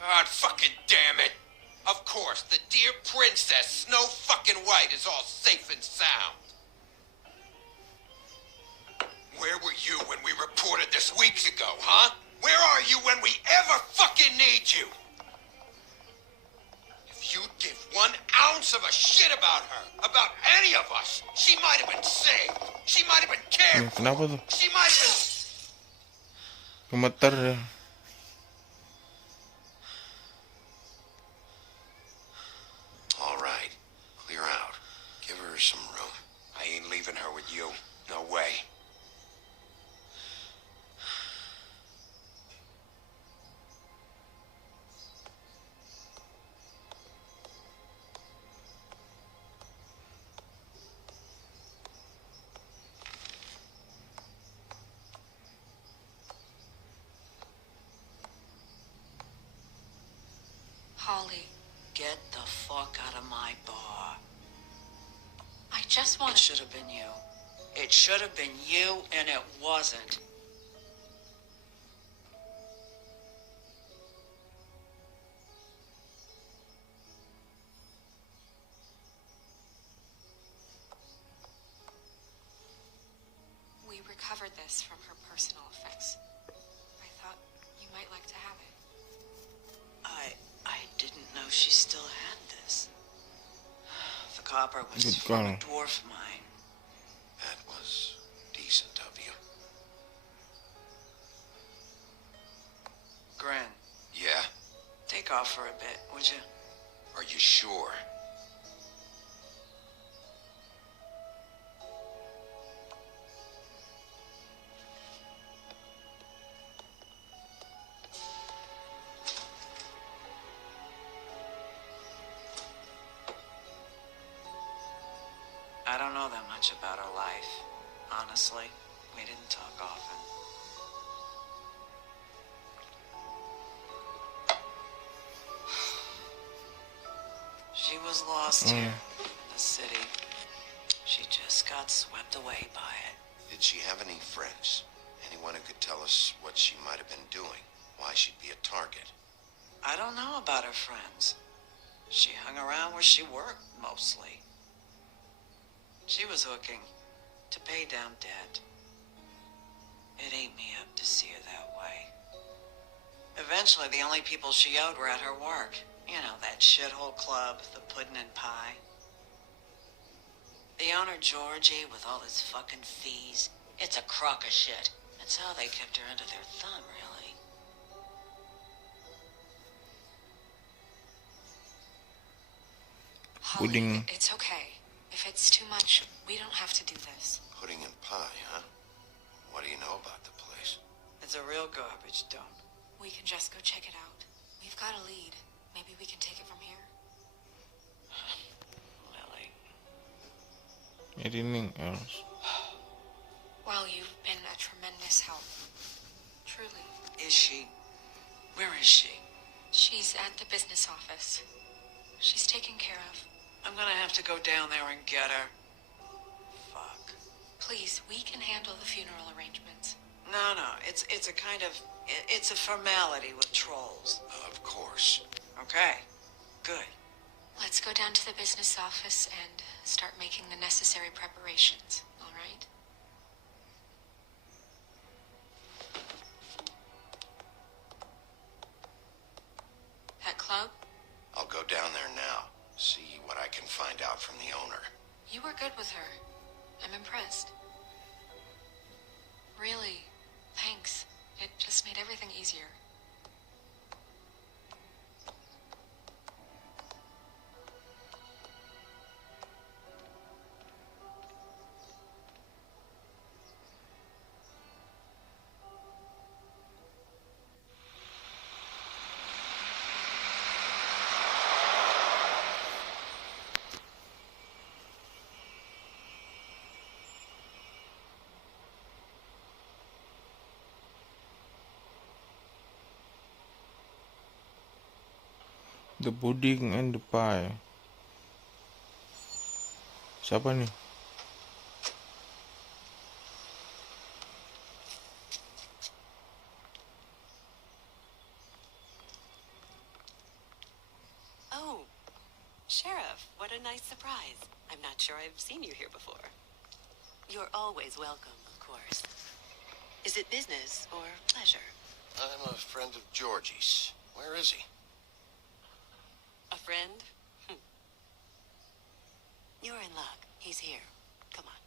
God fucking damn it! Of course, the dear princess, Snow fucking White, is all safe and sound. Where were you when we reported this weeks ago, huh? Where are you when we ever fucking need you? If you'd give 1 ounce of a shit about her, about any of us, she might have been saved. She might have been cared for. Kenapa tuh? She might have been... Gemeter ya. All right, clear out. Give her some room. I ain't leaving her with you. No way. Holly, Get the fuck out of my bar. I just It want should have been you. It should have been you, and it wasn't. We recovered this from her personal effects. I thought you might like to have it. I didn't know she still had this. The copper was Good from a call. dwarf mine. That was decent of you. Gren, Yeah? take off for a bit, would you? Are you sure? I don't know that much about her life. Honestly, we didn't talk often. She was lost here. the city. She just got swept away by it. Did she have any friends? Anyone who could tell us what she might have been doing? Why she'd be a target? I don't know about her friends. She hung around where she worked, mostly. She was hooking to pay down debt. It ate me up to see her that way. Eventually, the only people she owed were at her work. You know, that shithole club, the Puddin' and Pie. The owner, Georgie, with all his fucking fees. It's a crock of shit. That's how they kept her under their thumb, really. Holly, Pudding. it's okay. If it's too much, we don't have to do this. Pudding and pie, huh? What do you know about the place? It's a real garbage dump. We can just go check it out. We've got a lead. Maybe we can take it from here. Lily. Anything else? Well, you've been a tremendous help. Truly. Is she? Where is she? She's at the business office. She's taken care of. I'm gonna have to go down there and get her. Fuck. Please, we can handle the funeral arrangements. No, it's a kind of, it's a formality with trolls. Of course. Okay, good. Let's go down to the business office and start making the necessary preparations, all right? That club? I'll go down there now. See what I can find out from the owner. You were good with her. I'm impressed. Really, thanks. It just made everything easier. The pudding and the pie. Siapa nih? Oh, Sheriff, what a nice surprise. I'm not sure I've seen you here before. You're always welcome, of course. Is it business or pleasure? I'm a friend of Georgie's. Where is he? A friend? You're in luck. He's here. Come on.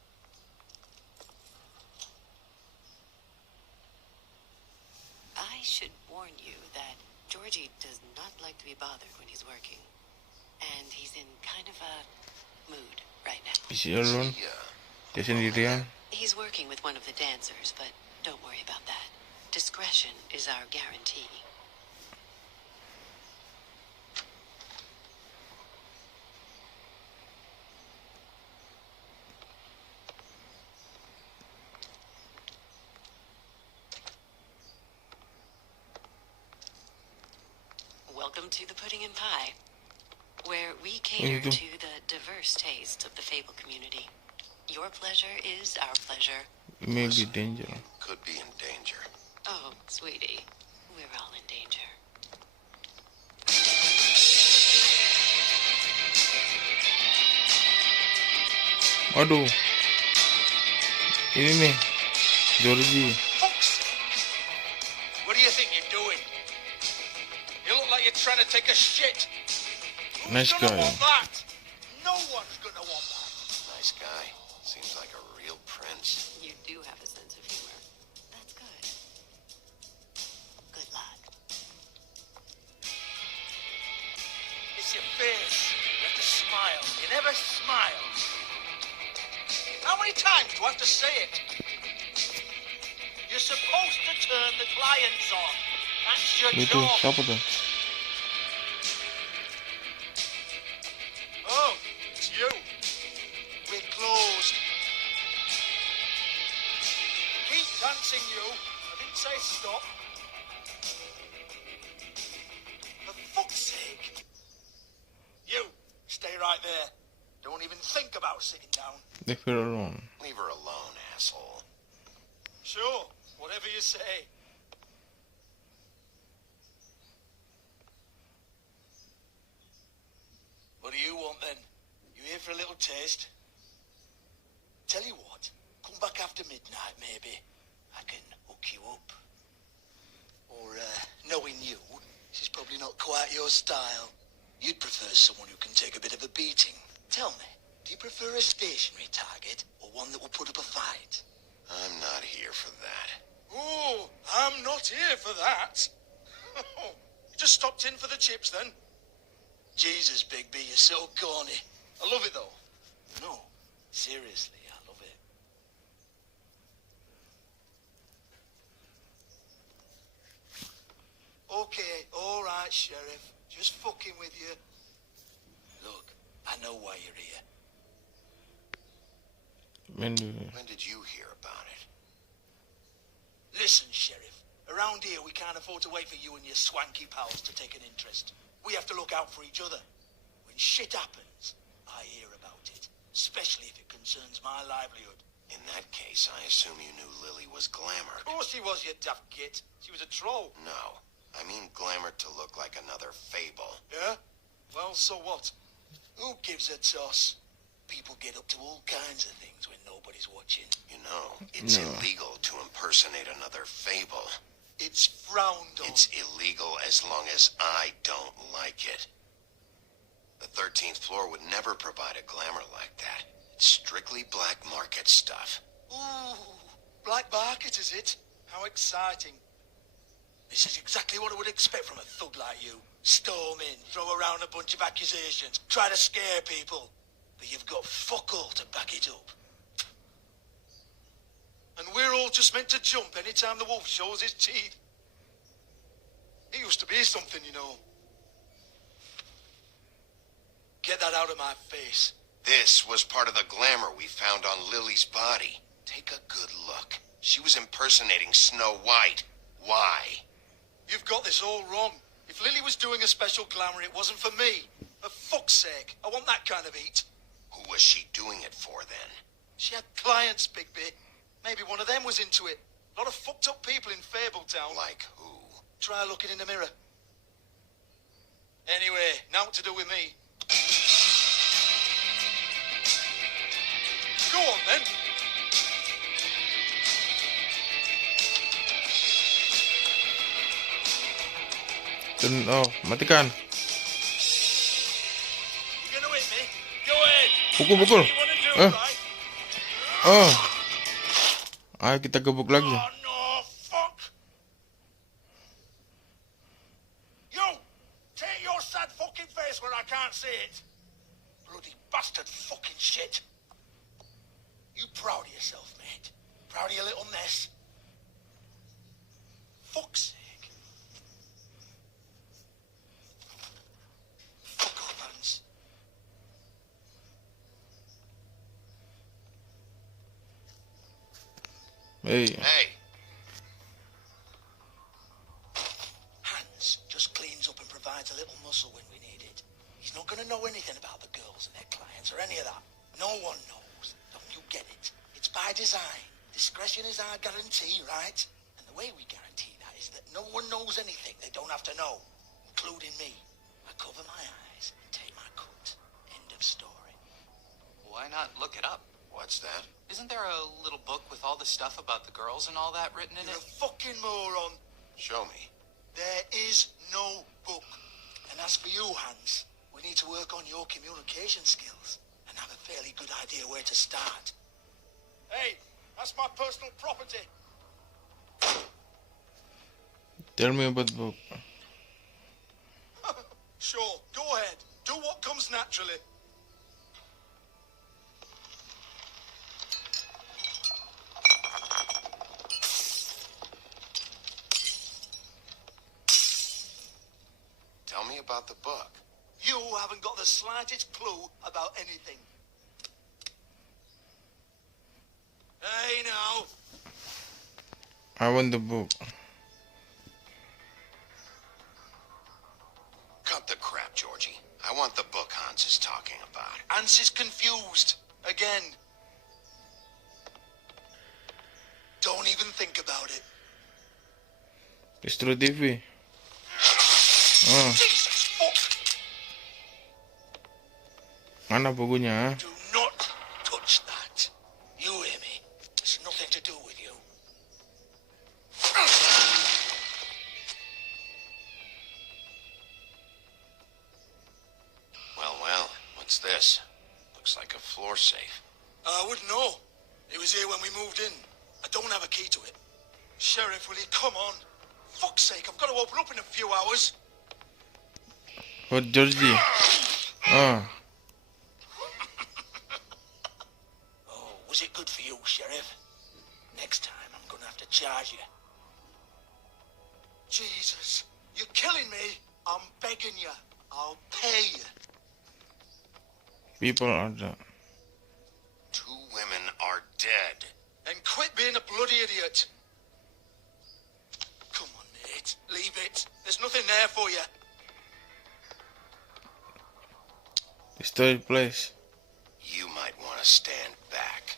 I should warn you that Georgie does not like to be bothered when he's working. And he's in kind of a mood right now. Isi alone. Dia sendirian. He's working with one of the dancers, but don't worry about that. Discretion is our guarantee. Welcome to the Pudding and Pie, where we cater Itu. to the diverse tastes of the Fable community. Your pleasure is our pleasure. Maybe danger. Could be in danger. Oh, sweetie, we're all in danger. Waduh. Ini nih. Georgie. Fuck's sake. What do you think you're doing? You look like you're trying to take a shit. Nice Who's gonna guy. want that? No one's gonna want that. Nice guy. Seems like a real prince. You do have a sense of humor. That's good. Good luck. It's your face. You have to smile. You never smile. How many times do I have to say it? You're supposed to turn the clients on. That's your Itu job. siapa tuh? Oh, it's you. We're closed. Keep dancing, you. I didn't say stop. For fuck's sake. You, stay right there. Don't Don't even think about sitting down. Leave her alone. Leave her alone, asshole. Sure, whatever you say. What do you want then? You here for a little taste? Tell you what, come back after midnight maybe. I can hook you up. Or, knowing you, this is probably not quite your style. You'd prefer someone who can take a bit of a beating. Tell me, do you prefer a stationary target or one that will put up a fight? I'm not here for that. Oh, I'm not here for that. You just stopped in for the chips then? Jesus, Bigby, you're so corny. I love it though. No, seriously, I love it. Okay, all right, Sheriff. Just fucking with you. Look, I know why you're here. When When did you hear about it? Listen, Sheriff. Around here, we can't afford to wait for you and your swanky pals to take an interest. We have to look out for each other. When shit happens, I hear about it. Especially if it concerns my livelihood. In that case, I assume you knew Lily was glamored. Of course she was, you daft git. She was a troll. No, I mean glamored to look like another fable. Yeah? Well, so what? Who gives a toss? People get up to all kinds of things when nobody's watching. You know, it's No. illegal to impersonate another fable. It's frowned on. It's illegal as long as I don't like it. The 13th floor would never provide a glamour like that. It's strictly black market stuff. Ooh, black market, is it? How exciting. This is exactly what I would expect from a thug like you. Storm in, throw around a bunch of accusations, try to scare people. But you've got fuck all to back it up. And we're all just meant to jump any time the wolf shows his teeth. He used to be something, you know. Get that out of my face. This was part of the glamour we found on Lily's body. Take a good look. She was impersonating Snow White. Why? You've got this all wrong. If Lily was doing a special glamour, it wasn't for me. For fuck's sake, I want that kind of heat. Who was she doing it for then? She had clients, Bigby. Maybe one of them was into it. A lot of fucked up people in Fabletown. Like who? Try looking in the mirror. Anyway, now what to do with me? Go on, then. Oh, matikan. You gonna hit me? Go ahead. Pukul. That's what you wanna do, Eh. right? Oh. Ayo kita gebuk lagi. Oh, no, fuck. You, take your sad fucking face where I can't see it. Bloody bastard fucking shit. You proud of yourself, mate? Proud of your little mess? Fuck's sake. Fuck off, Hans. Hey. Hey, Hans just cleans up and provides a little muscle when we need it. He's not going to know anything about the girls and their clients or any of that. No one knows. Don't you get it? It's by design. Discretion is our guarantee, right? And the way we guarantee that is that no one knows anything they don't have to know, including me. I cover my eyes and take my cut. End of story. Why not look it up? what's that? Isn't there a little book with all the stuff about the girls and all that written in You're it? a fucking moron. Show me. There is no book. And as for you, Hans, we need to work on your communication skills and have a fairly good idea where to start. Hey, that's my personal property. Tell me about the book. Sure, go ahead. Do what comes naturally. Tell me about the book. You haven't got the slightest clue about anything. Hey, now. I want the book. Come Cut the crap, Georgie. I want the book Hans is talking about. Hans is confused. Again. Don't even think about it. Distro TV. Oh. Jesus fuck! Mana bukunya? Do not touch that. You hear me? It's nothing to do with you. Well, what's this? Looks like a floor safe. I wouldn't know. It was here when we moved in. I don't have a key to it. Sheriff, will you come on? Fuck's sake, I've got to open up in a few hours. What, Georgie? Oh. Oh, was it good for you, Sheriff? Next time I'm gonna have to charge you. Jesus, you're killing me. I'm begging you. I'll pay you. People are the... 2 women are dead. Then quit being a bloody idiot. Come on, Nate. Leave it. There's nothing there for you. Destroy place. You might want to stand back.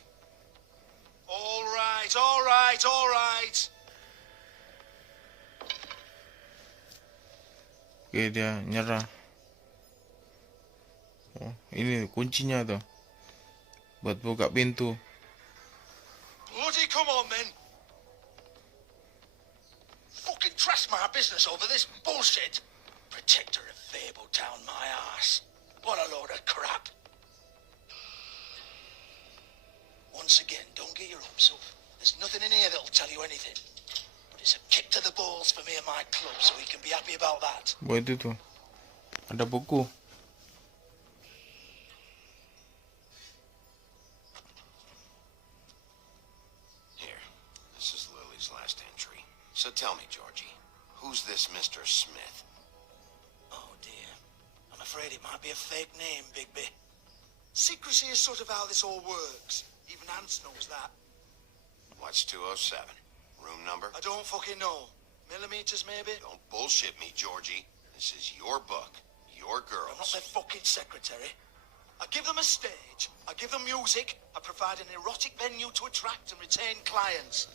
All right, all right, all right. Oke, dia nyerah. Oh, ini kuncinya tuh. Buat buka pintu. Bloody come on, then. Fucking trash my business over this bullshit. Protector of Fabletown, my ass. What a load of crap. Once again, don't get your hopes up. There's nothing in here that'll tell you anything. But it's a kick to the balls for me and my club, so we can be happy about that. Buat itu tuh. Ada buku. Here, this is Lily's last entry. So tell me, Georgie, who's this Mr. Smith? Oh, dear. I'm afraid it might be a fake name, Bigby. Secrecy is sort of how this all works. Even Hans knows that. What's 207? Room number? I don't fucking know. Millimeters, maybe? Don't bullshit me, Georgie. This is your book, your girls. I'm not their fucking secretary. I give them a stage, I give them music, I provide an erotic venue to attract and retain clients.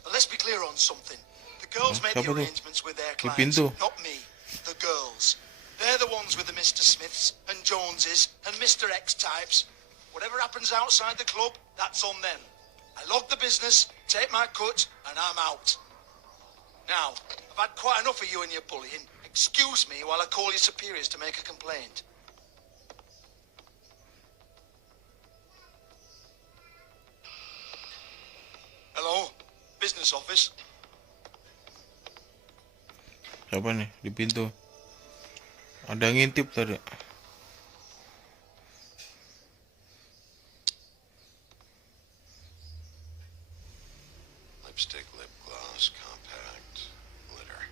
But let's be clear on something. The girls make the siapa tuh? arrangements with their Di clients, pintu. not me. The girls. They're the ones with the Mr. Smiths and Joneses and Mr. X types. Whatever happens outside the club, that's on them. I log the business, take my cut, and I'm out. Now, I've had quite enough of you and your bullying. Excuse me while I call your superiors to make a complaint. Hello? Business office? Siapa nih di pintu? Ada yang ngintip tadi. Lipstick, lip gloss, compact, glitter.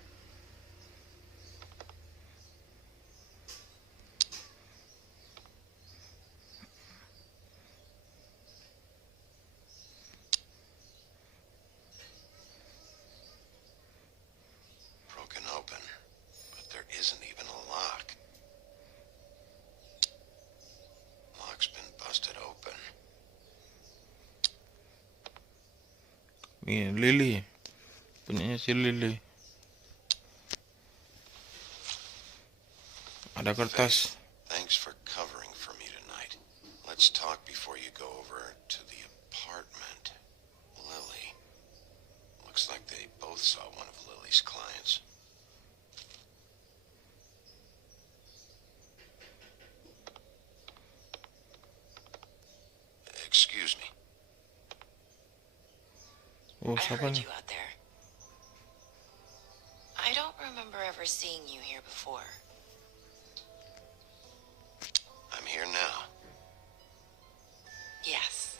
Broken open, but there isn't even a lock. Lock's been busted open. Nih, Lily. Punyanya si Lily. Ada kertas. Thanks for covering for me tonight. Let's talk before you go over to the apartment. Lily. Looks like they both saw one of Lily's clients. Excuse me. Oh, I siapa heard nih? you out there. I don't remember ever seeing you here before. I'm here now. Yes.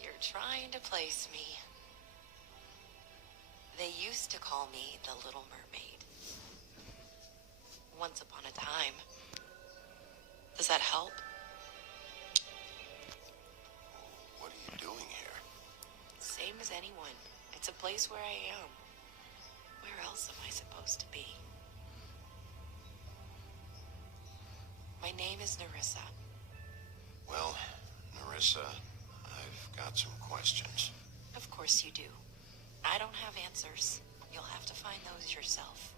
You're trying to place me. They used to call me the Little Mermaid. Once upon a time. Does that help? What are you doing here? same as anyone. It's a place where I am. Where else am I supposed to be? My name is Nerissa. Well, Nerissa, I've got some questions. Of course you do. I don't have answers. You'll have to find those yourself.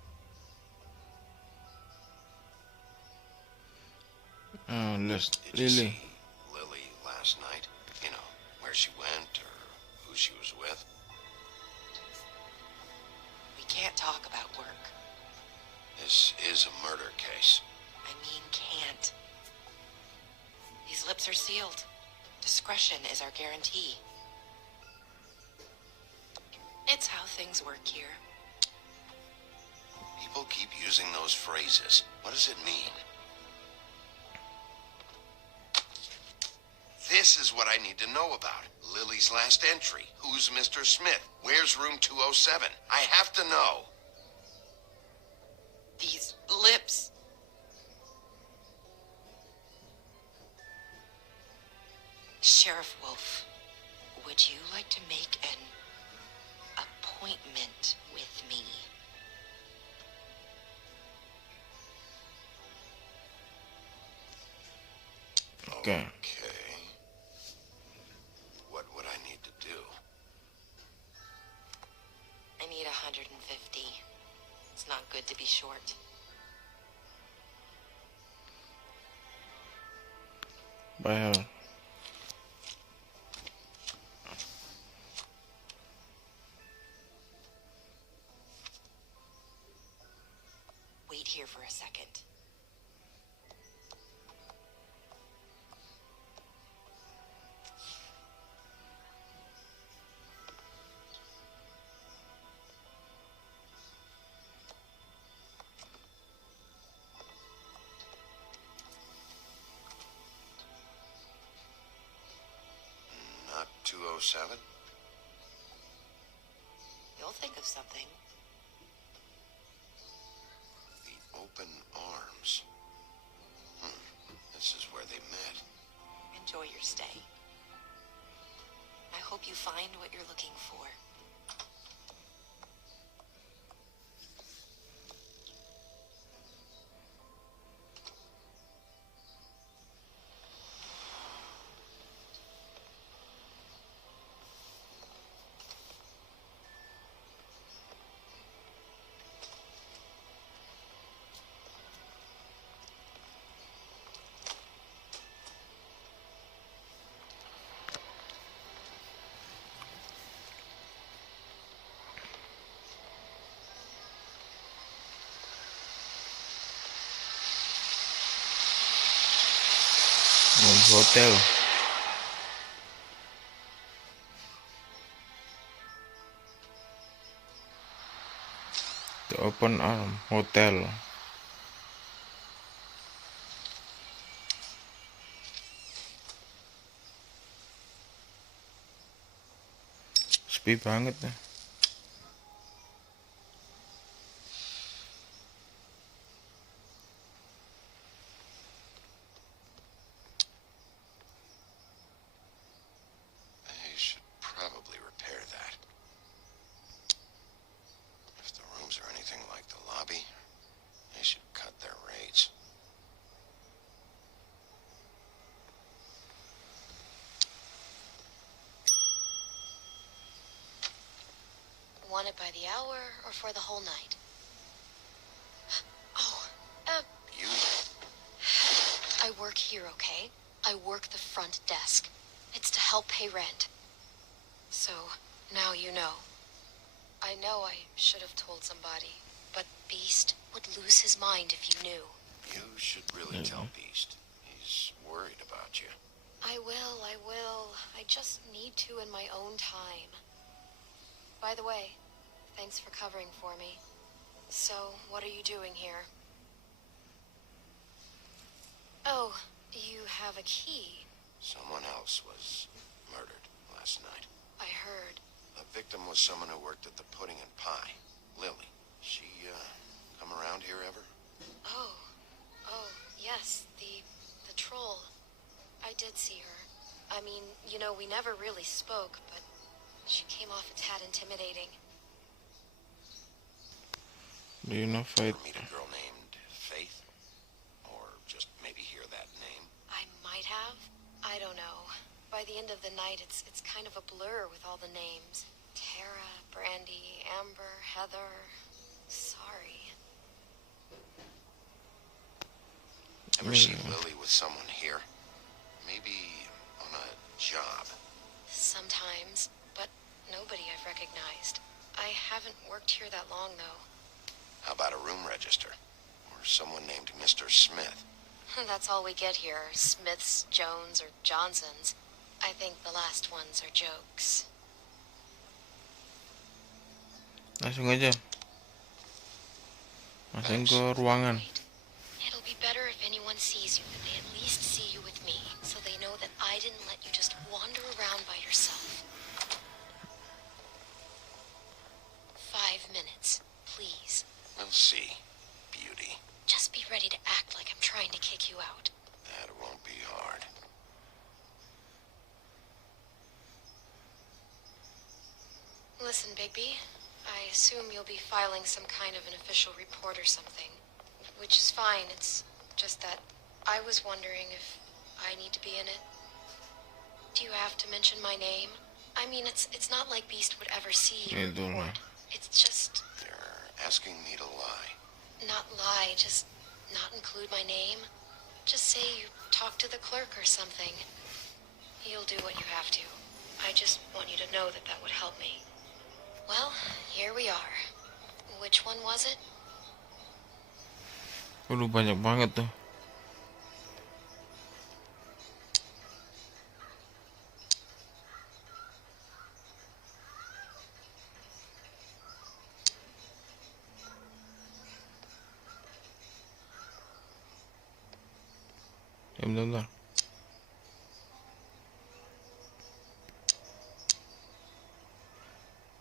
Did you see Lily last night? You know, where she went or who she was with? We can't talk about work. This is a murder case. I mean, can't. These lips are sealed. Discretion is our guarantee. It's how things work here. People keep using those phrases. What does it mean? This is what I need to know about. Lily's last entry. Who's Mr. Smith? Where's room 207? I have to know. These lips. Sheriff Wolf, would you like to make an appointment with me? Okay. What would I need to do? I need 150. It's not good to be short. By her. Wait here for a second. Not 207? You'll think of something. The open arms. This is where they met. Enjoy your stay. I hope you find what you're looking for. Hotel. The Open Arm Hotel. Sepi banget ya. They should probably repair that. If the rooms are anything like the lobby, they should cut their rates. Want it by the hour or for the whole night? Oh, You? I work here, okay? I work the front desk. It's to help pay rent. So, now you know. I know I should have told somebody, but Beast would lose his mind if you knew. You should really tell Beast. He's worried about you. I will. I just need to in my own time. By the way, thanks for covering for me. So, what are you doing here? Oh, you have a key. Someone else was murdered last night. I heard. The victim was someone who worked at the Pudding and Pie. Lily. She, come around here ever? Oh, yes, the troll. I did see her. I mean, you know, we never really spoke, but she came off a tad intimidating. Do you know Faith? Meet a girl named Faith? Or just maybe hear that name? I might have. I don't know. By the end of the night, it's kind of a blur with all the names. Tara, Brandy, Amber, Heather. Sorry. Ever see Lily with someone here? Maybe on a job? Sometimes, but nobody I've recognized. I haven't worked here that long, though. How about a room register? Or someone named Mr. Smith? That's all we get here. Smiths, Jones, or Johnsons. I think the last ones are jokes. Langsung aja. Langsung ke ruangan. It'll be better if anyone sees you that they at least see you with me, so they know that I didn't let you just wander around by yourself. 5 minutes, please. We'll see, beauty. Just be ready to act like I'm trying to kick you out. That won't be hard. Listen, Bigby, I assume you'll be filing some kind of an official report or something. Which is fine, it's just that I was wondering if I need to be in it. Do you have to mention my name? I mean, it's not like Beast would ever see you in court. It's just... You're asking me to lie. Not lie, just not include my name. Just say you talk to the clerk or something. You'll do what you have to. I just want you to know that that would help me. Well, here we are. Which one was it? Waduh, banyak banget tuh. Ya, bentar.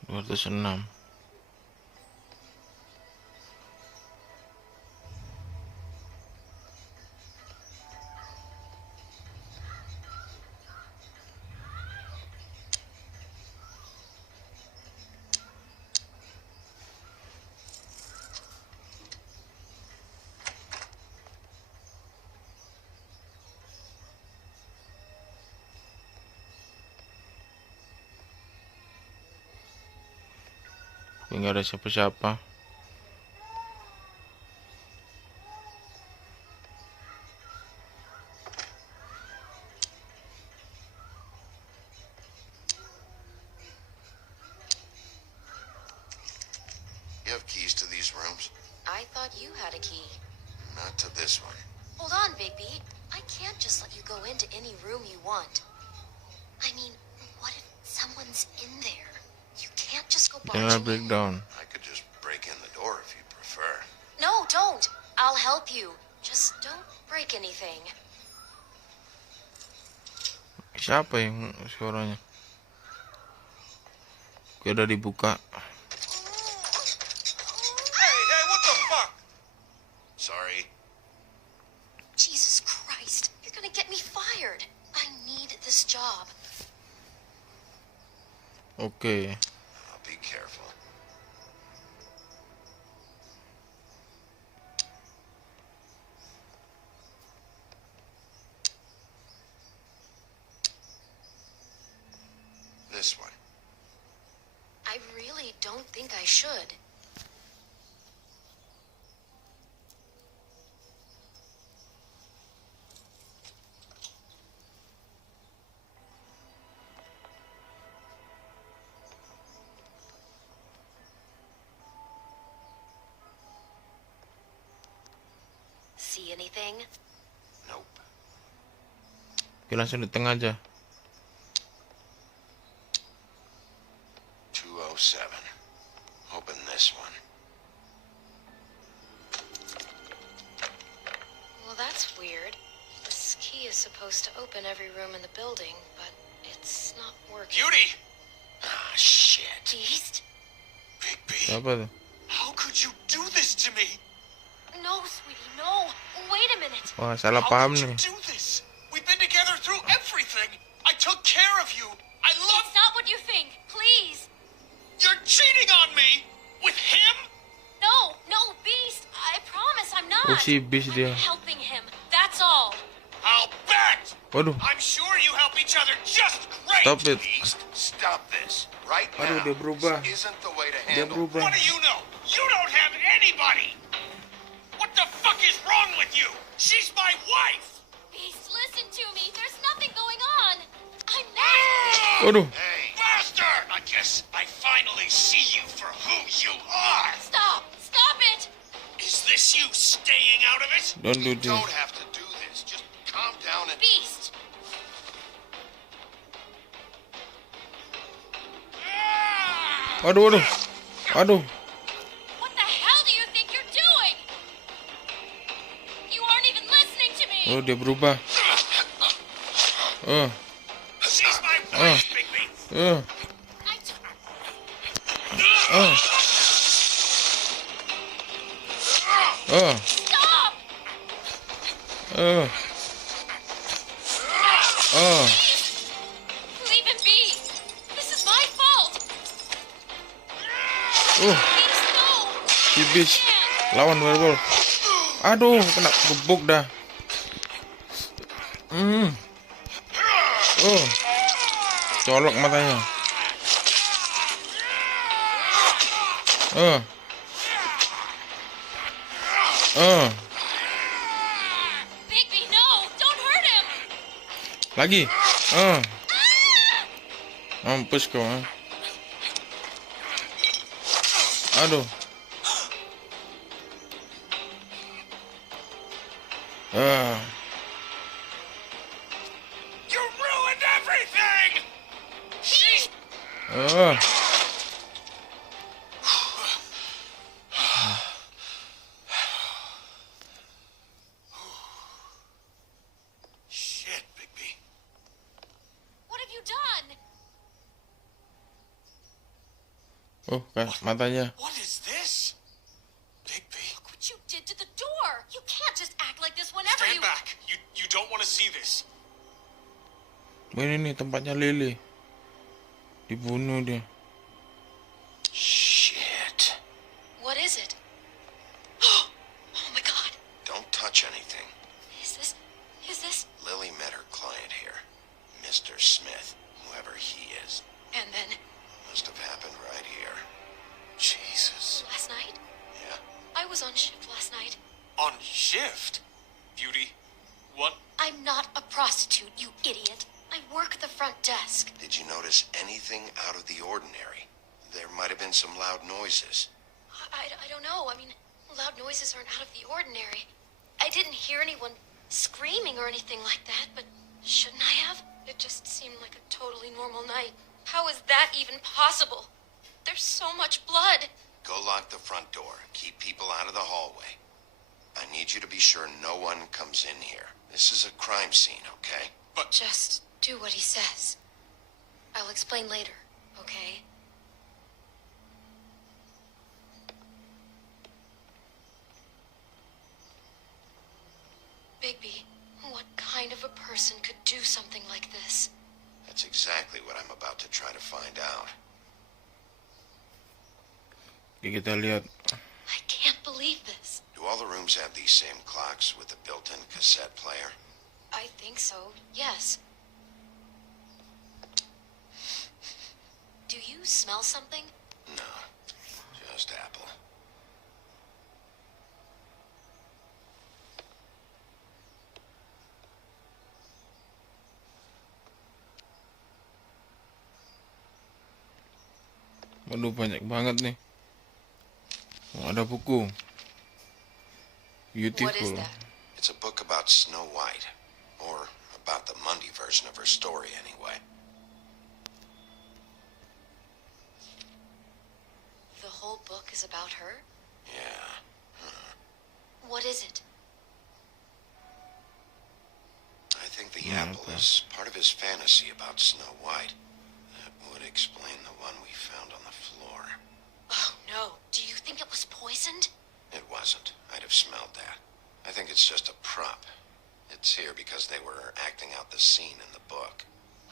206. Nggak ada siapa-siapa. You have keys to these rooms? I thought you had a key. Not to this one. Hold on, Bigby. I can't just let you go into any room you want. I mean, what if someone's in there? You can't just go barging in. Breakdown. I could just break in the door if you prefer. No, don't. I'll help you. Just don't break anything. Siapa yang suaranya? Oke, udah dibuka. Hey, what the fuck? Sorry. Jesus Christ, you're gonna get me fired. I need this job. Oke. I'll be careful. This one. I really don't think I should. See anything? Nope. Oke, langsung di tengah aja. 207. Open this one. Well, that's weird. This key is supposed to open every room in the building, but it's not working. Beauty! Ah, shit. Beast? Bigby, Siapa tuh? how could you do this to me? No, sweetie, no. Wait a minute. Wah, salah How paham could you nih. do this? We've been together through everything. I took care of you. I love... It's not what you think. Please. Oh, si bis dia. Helping him. That's all. I'll bet! Waduh, I'm sure you help each other just great! stop it. Beast, stop this. Right Aduh, now. dia berubah. This isn't the way to Dia handle. berubah. What do you know? You don't have anybody! What the fuck is wrong with you? She's my wife! Beast, listen to me. There's nothing going on. I'm not. Waduh. Hey, bastard! I guess I finally see you for who you are! Stop. Stop it. Is this you staying out of it? Don't do You this. don't have to do this. Just calm down and. Beast. Waduh, waduh. Waduh. What the hell do you think you're doing? You aren't even listening to me. Oh, dia berubah. She's my wife, Bigby! Stop. Leave him be. This is my fault. Beast, no. Si bis lawan werewolf. Aduh, kena gebuk dah. Colok matanya. Bigby, no. Don't hurt him. Lagi. Mampus kau. Aduh. You ruined everything! She's... Shit, Bigby. What have you done? Oh, kan matanya. What is this? Bigby. Look what you did to the door. You can't just act like this whenever Stand you... back. You don't want to see this. Ini nih tempatnya Lily. Dibunuh dia. Shit. What is it? Oh my god. Don't touch anything. Is this... Lily met her client here, Mr. Smith, whoever he is. And then, Must have happened right here. Jesus. last night? Yeah. I was on shift last night. On shift? Beauty? What? I'm not a prostitute, you idiot. I work at the front desk. Did you notice anything out of the ordinary? There might have been some loud noises. I don't know. I mean, loud noises aren't out of the ordinary. I didn't hear anyone screaming or anything like that, but shouldn't I have? It just seemed like a totally normal night. How is that even possible? There's so much blood. Go lock the front door. Keep people out of the hallway. I need you to be sure no one comes in here. This is a crime scene, okay? Just do what he says. I'll explain later, okay? Bigby, what kind of a person could do something like this? That's exactly what I'm about to try to find out. Oke, kita lihat. I can't believe this. Do all the rooms have these same clocks with the built-in cassette player? I think so, yes. Do you smell something? No, just apple. Waduh, banyak banget nih. Oh, ada buku. What is Beautiful. that? It's a book about Snow White. Or about the Monday version of her story, anyway. The whole book is about her? Yeah. What is it? I think the Yeah, apple okay. is part of his fantasy about Snow White. That would explain the one we found on the floor. Oh, no. Do you think it was poisoned? It wasn't. I'd have smelled that. I think it's just a prop. It's here because they were acting out the scene in the book.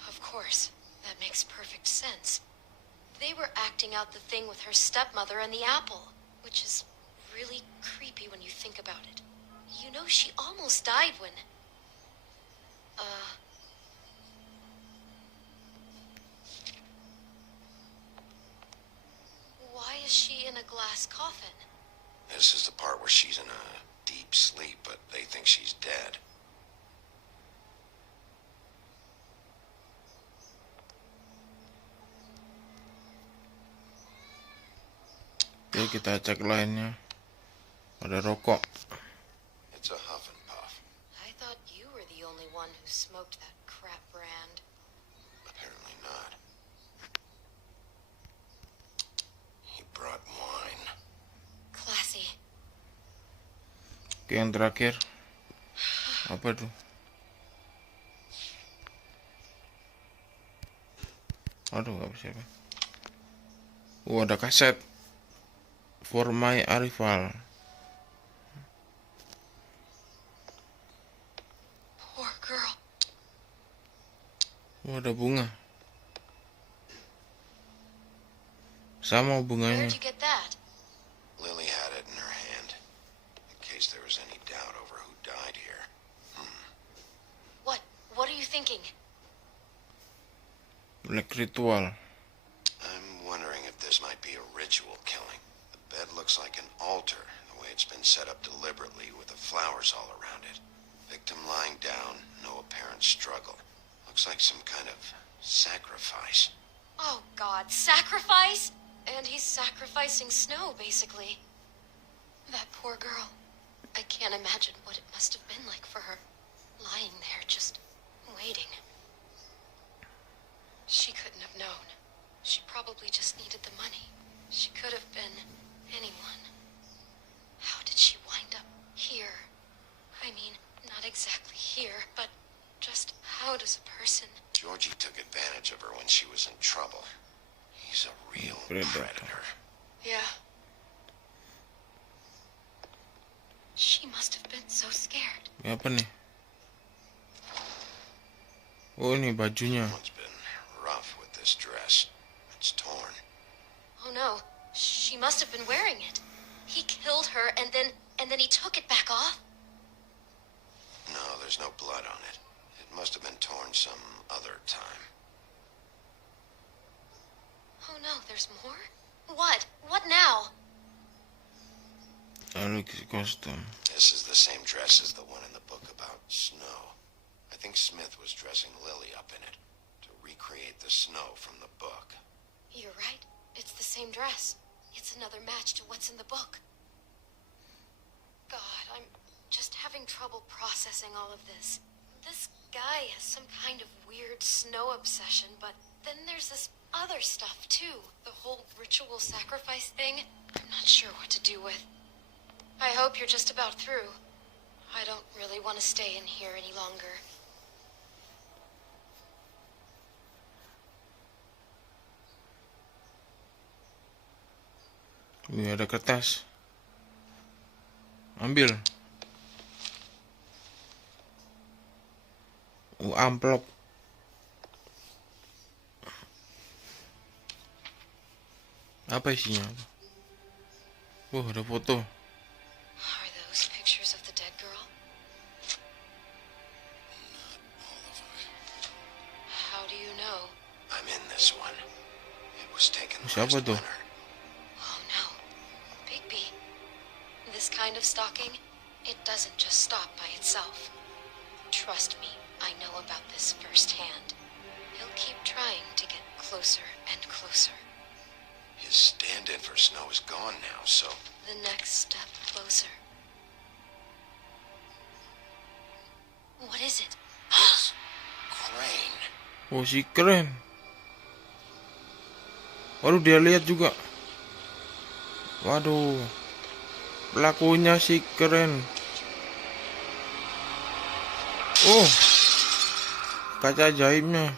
Of course. That makes perfect sense. They were acting out the thing with her stepmother and the apple, which is really creepy when you think about it. You know, she almost died when... Why is she in a glass coffin? This is the part where she's in a deep sleep, but they think she's dead. Oke, kita cek lainnya. Ada rokok. It's a huff and puff. I thought you were the only one who smoked that crap brand. Apparently not. He brought wine. Classy. Oke, yang terakhir. Apa tuh? Aduh, gak bisa apa. Ada kaset. For my arrival. Poor girl. Ada bunga. Sama bunganya. Where'd you get that? Lily had it in her hand, in case there was any doubt over who died here. What are you thinking? Black ritual. I'm wondering if this might be a ritual killing. The bed looks like an altar, the way it's been set up deliberately with the flowers all around it. Victim lying down, no apparent struggle. Looks like some kind of sacrifice. Oh, God, sacrifice? And he's sacrificing Snow, basically. That poor girl. I can't imagine what it must have been like for her. Lying there, just waiting. She couldn't have known. She probably just needed the money. She could have been anyone. How did she wind up here? I mean, not exactly here, but just how does a person... Georgie took advantage of her when she was in trouble. He's a real predator. Yeah. She must have been so scared. Apa nih? Oh, ini bajunya. Someone's been rough with this dress. It's torn. Oh no, she must have been wearing it. He killed her and then he took it back off? No, there's no blood on it. It must have been torn some other time. Oh no, there's more? What? What now? Costume. This is the same dress as the one in the book about Snow. I think Smith was dressing Lily up in it to recreate the Snow from the book. You're right. It's the same dress. It's another match to what's in the book. God, I'm just having trouble processing all of this. This guy has some kind of weird Snow obsession, but then there's this other stuff too. The whole ritual sacrifice thing. I'm not sure what to do with. I hope you're just about through. I don't really want to stay in here any longer. Ini ada kertas. Ambil. Amplop. Apa isinya? Ada foto. Are those pictures of the dead girl? How do you know? I'm in this one. It was taken Siapa last tuh? winter. Oh no. Bigby. This kind of stalking, it doesn't just stop by itself. Trust me, I know about this firsthand. He'll keep trying to get closer and closer. His stand-in for Snow is gone now, so... The next step closer. What is it? Crane. Oh, si keren. Waduh, dia lihat juga. Waduh. Pelakunya si keren. Oh. Kaca ajaibnya.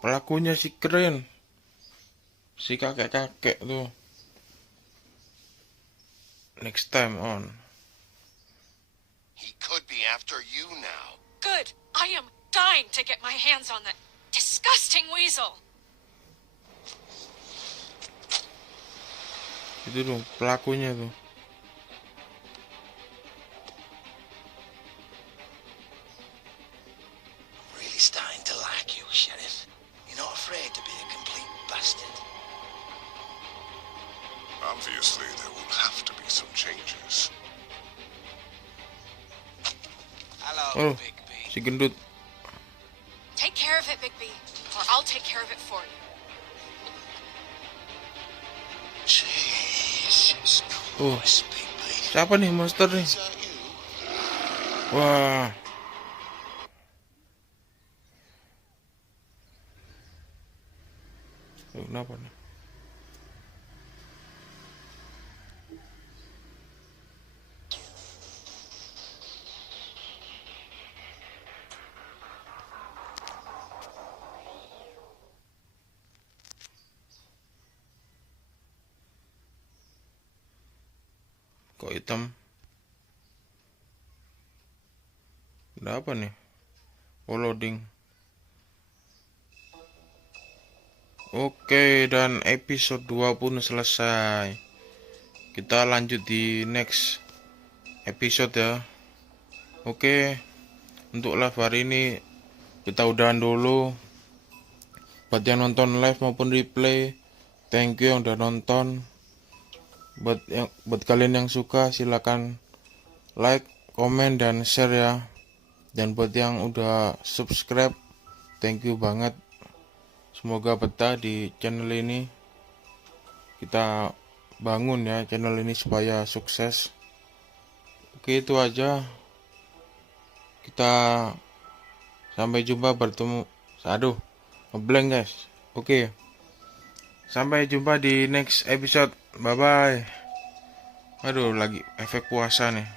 Pelakunya si keren. Si kakek-kakek tuh. Next time on. He could be after you now. Good. I am dying to get my hands on that disgusting weasel. Itu tuh pelakunya tuh. Obviously, there will have to be some changes. Hello, Oh, si gendut. Take care of it, Bigby, or I'll take care of it for you. Jesus Oh, Christ, Bigby. siapa nih monster nih? Is that you? Wah. Kenapa nih? Kok hitam? Ada apa nih? Oh, loading. Oke, dan episode 2 pun selesai. Kita lanjut di next episode ya. Oke, untuk live hari ini kita udahan dulu. Buat yang nonton live maupun replay, thank you yang udah nonton. Buat kalian yang suka silakan like, komen, dan share ya. Dan buat yang udah subscribe, thank you banget. Semoga betah di channel ini. Kita bangun ya channel ini supaya sukses. Oke, itu aja. Kita sampai jumpa bertemu. Aduh, ngeblank guys. Oke. Sampai jumpa di next episode. Bye bye. Aduh, lagi efek puasa nih.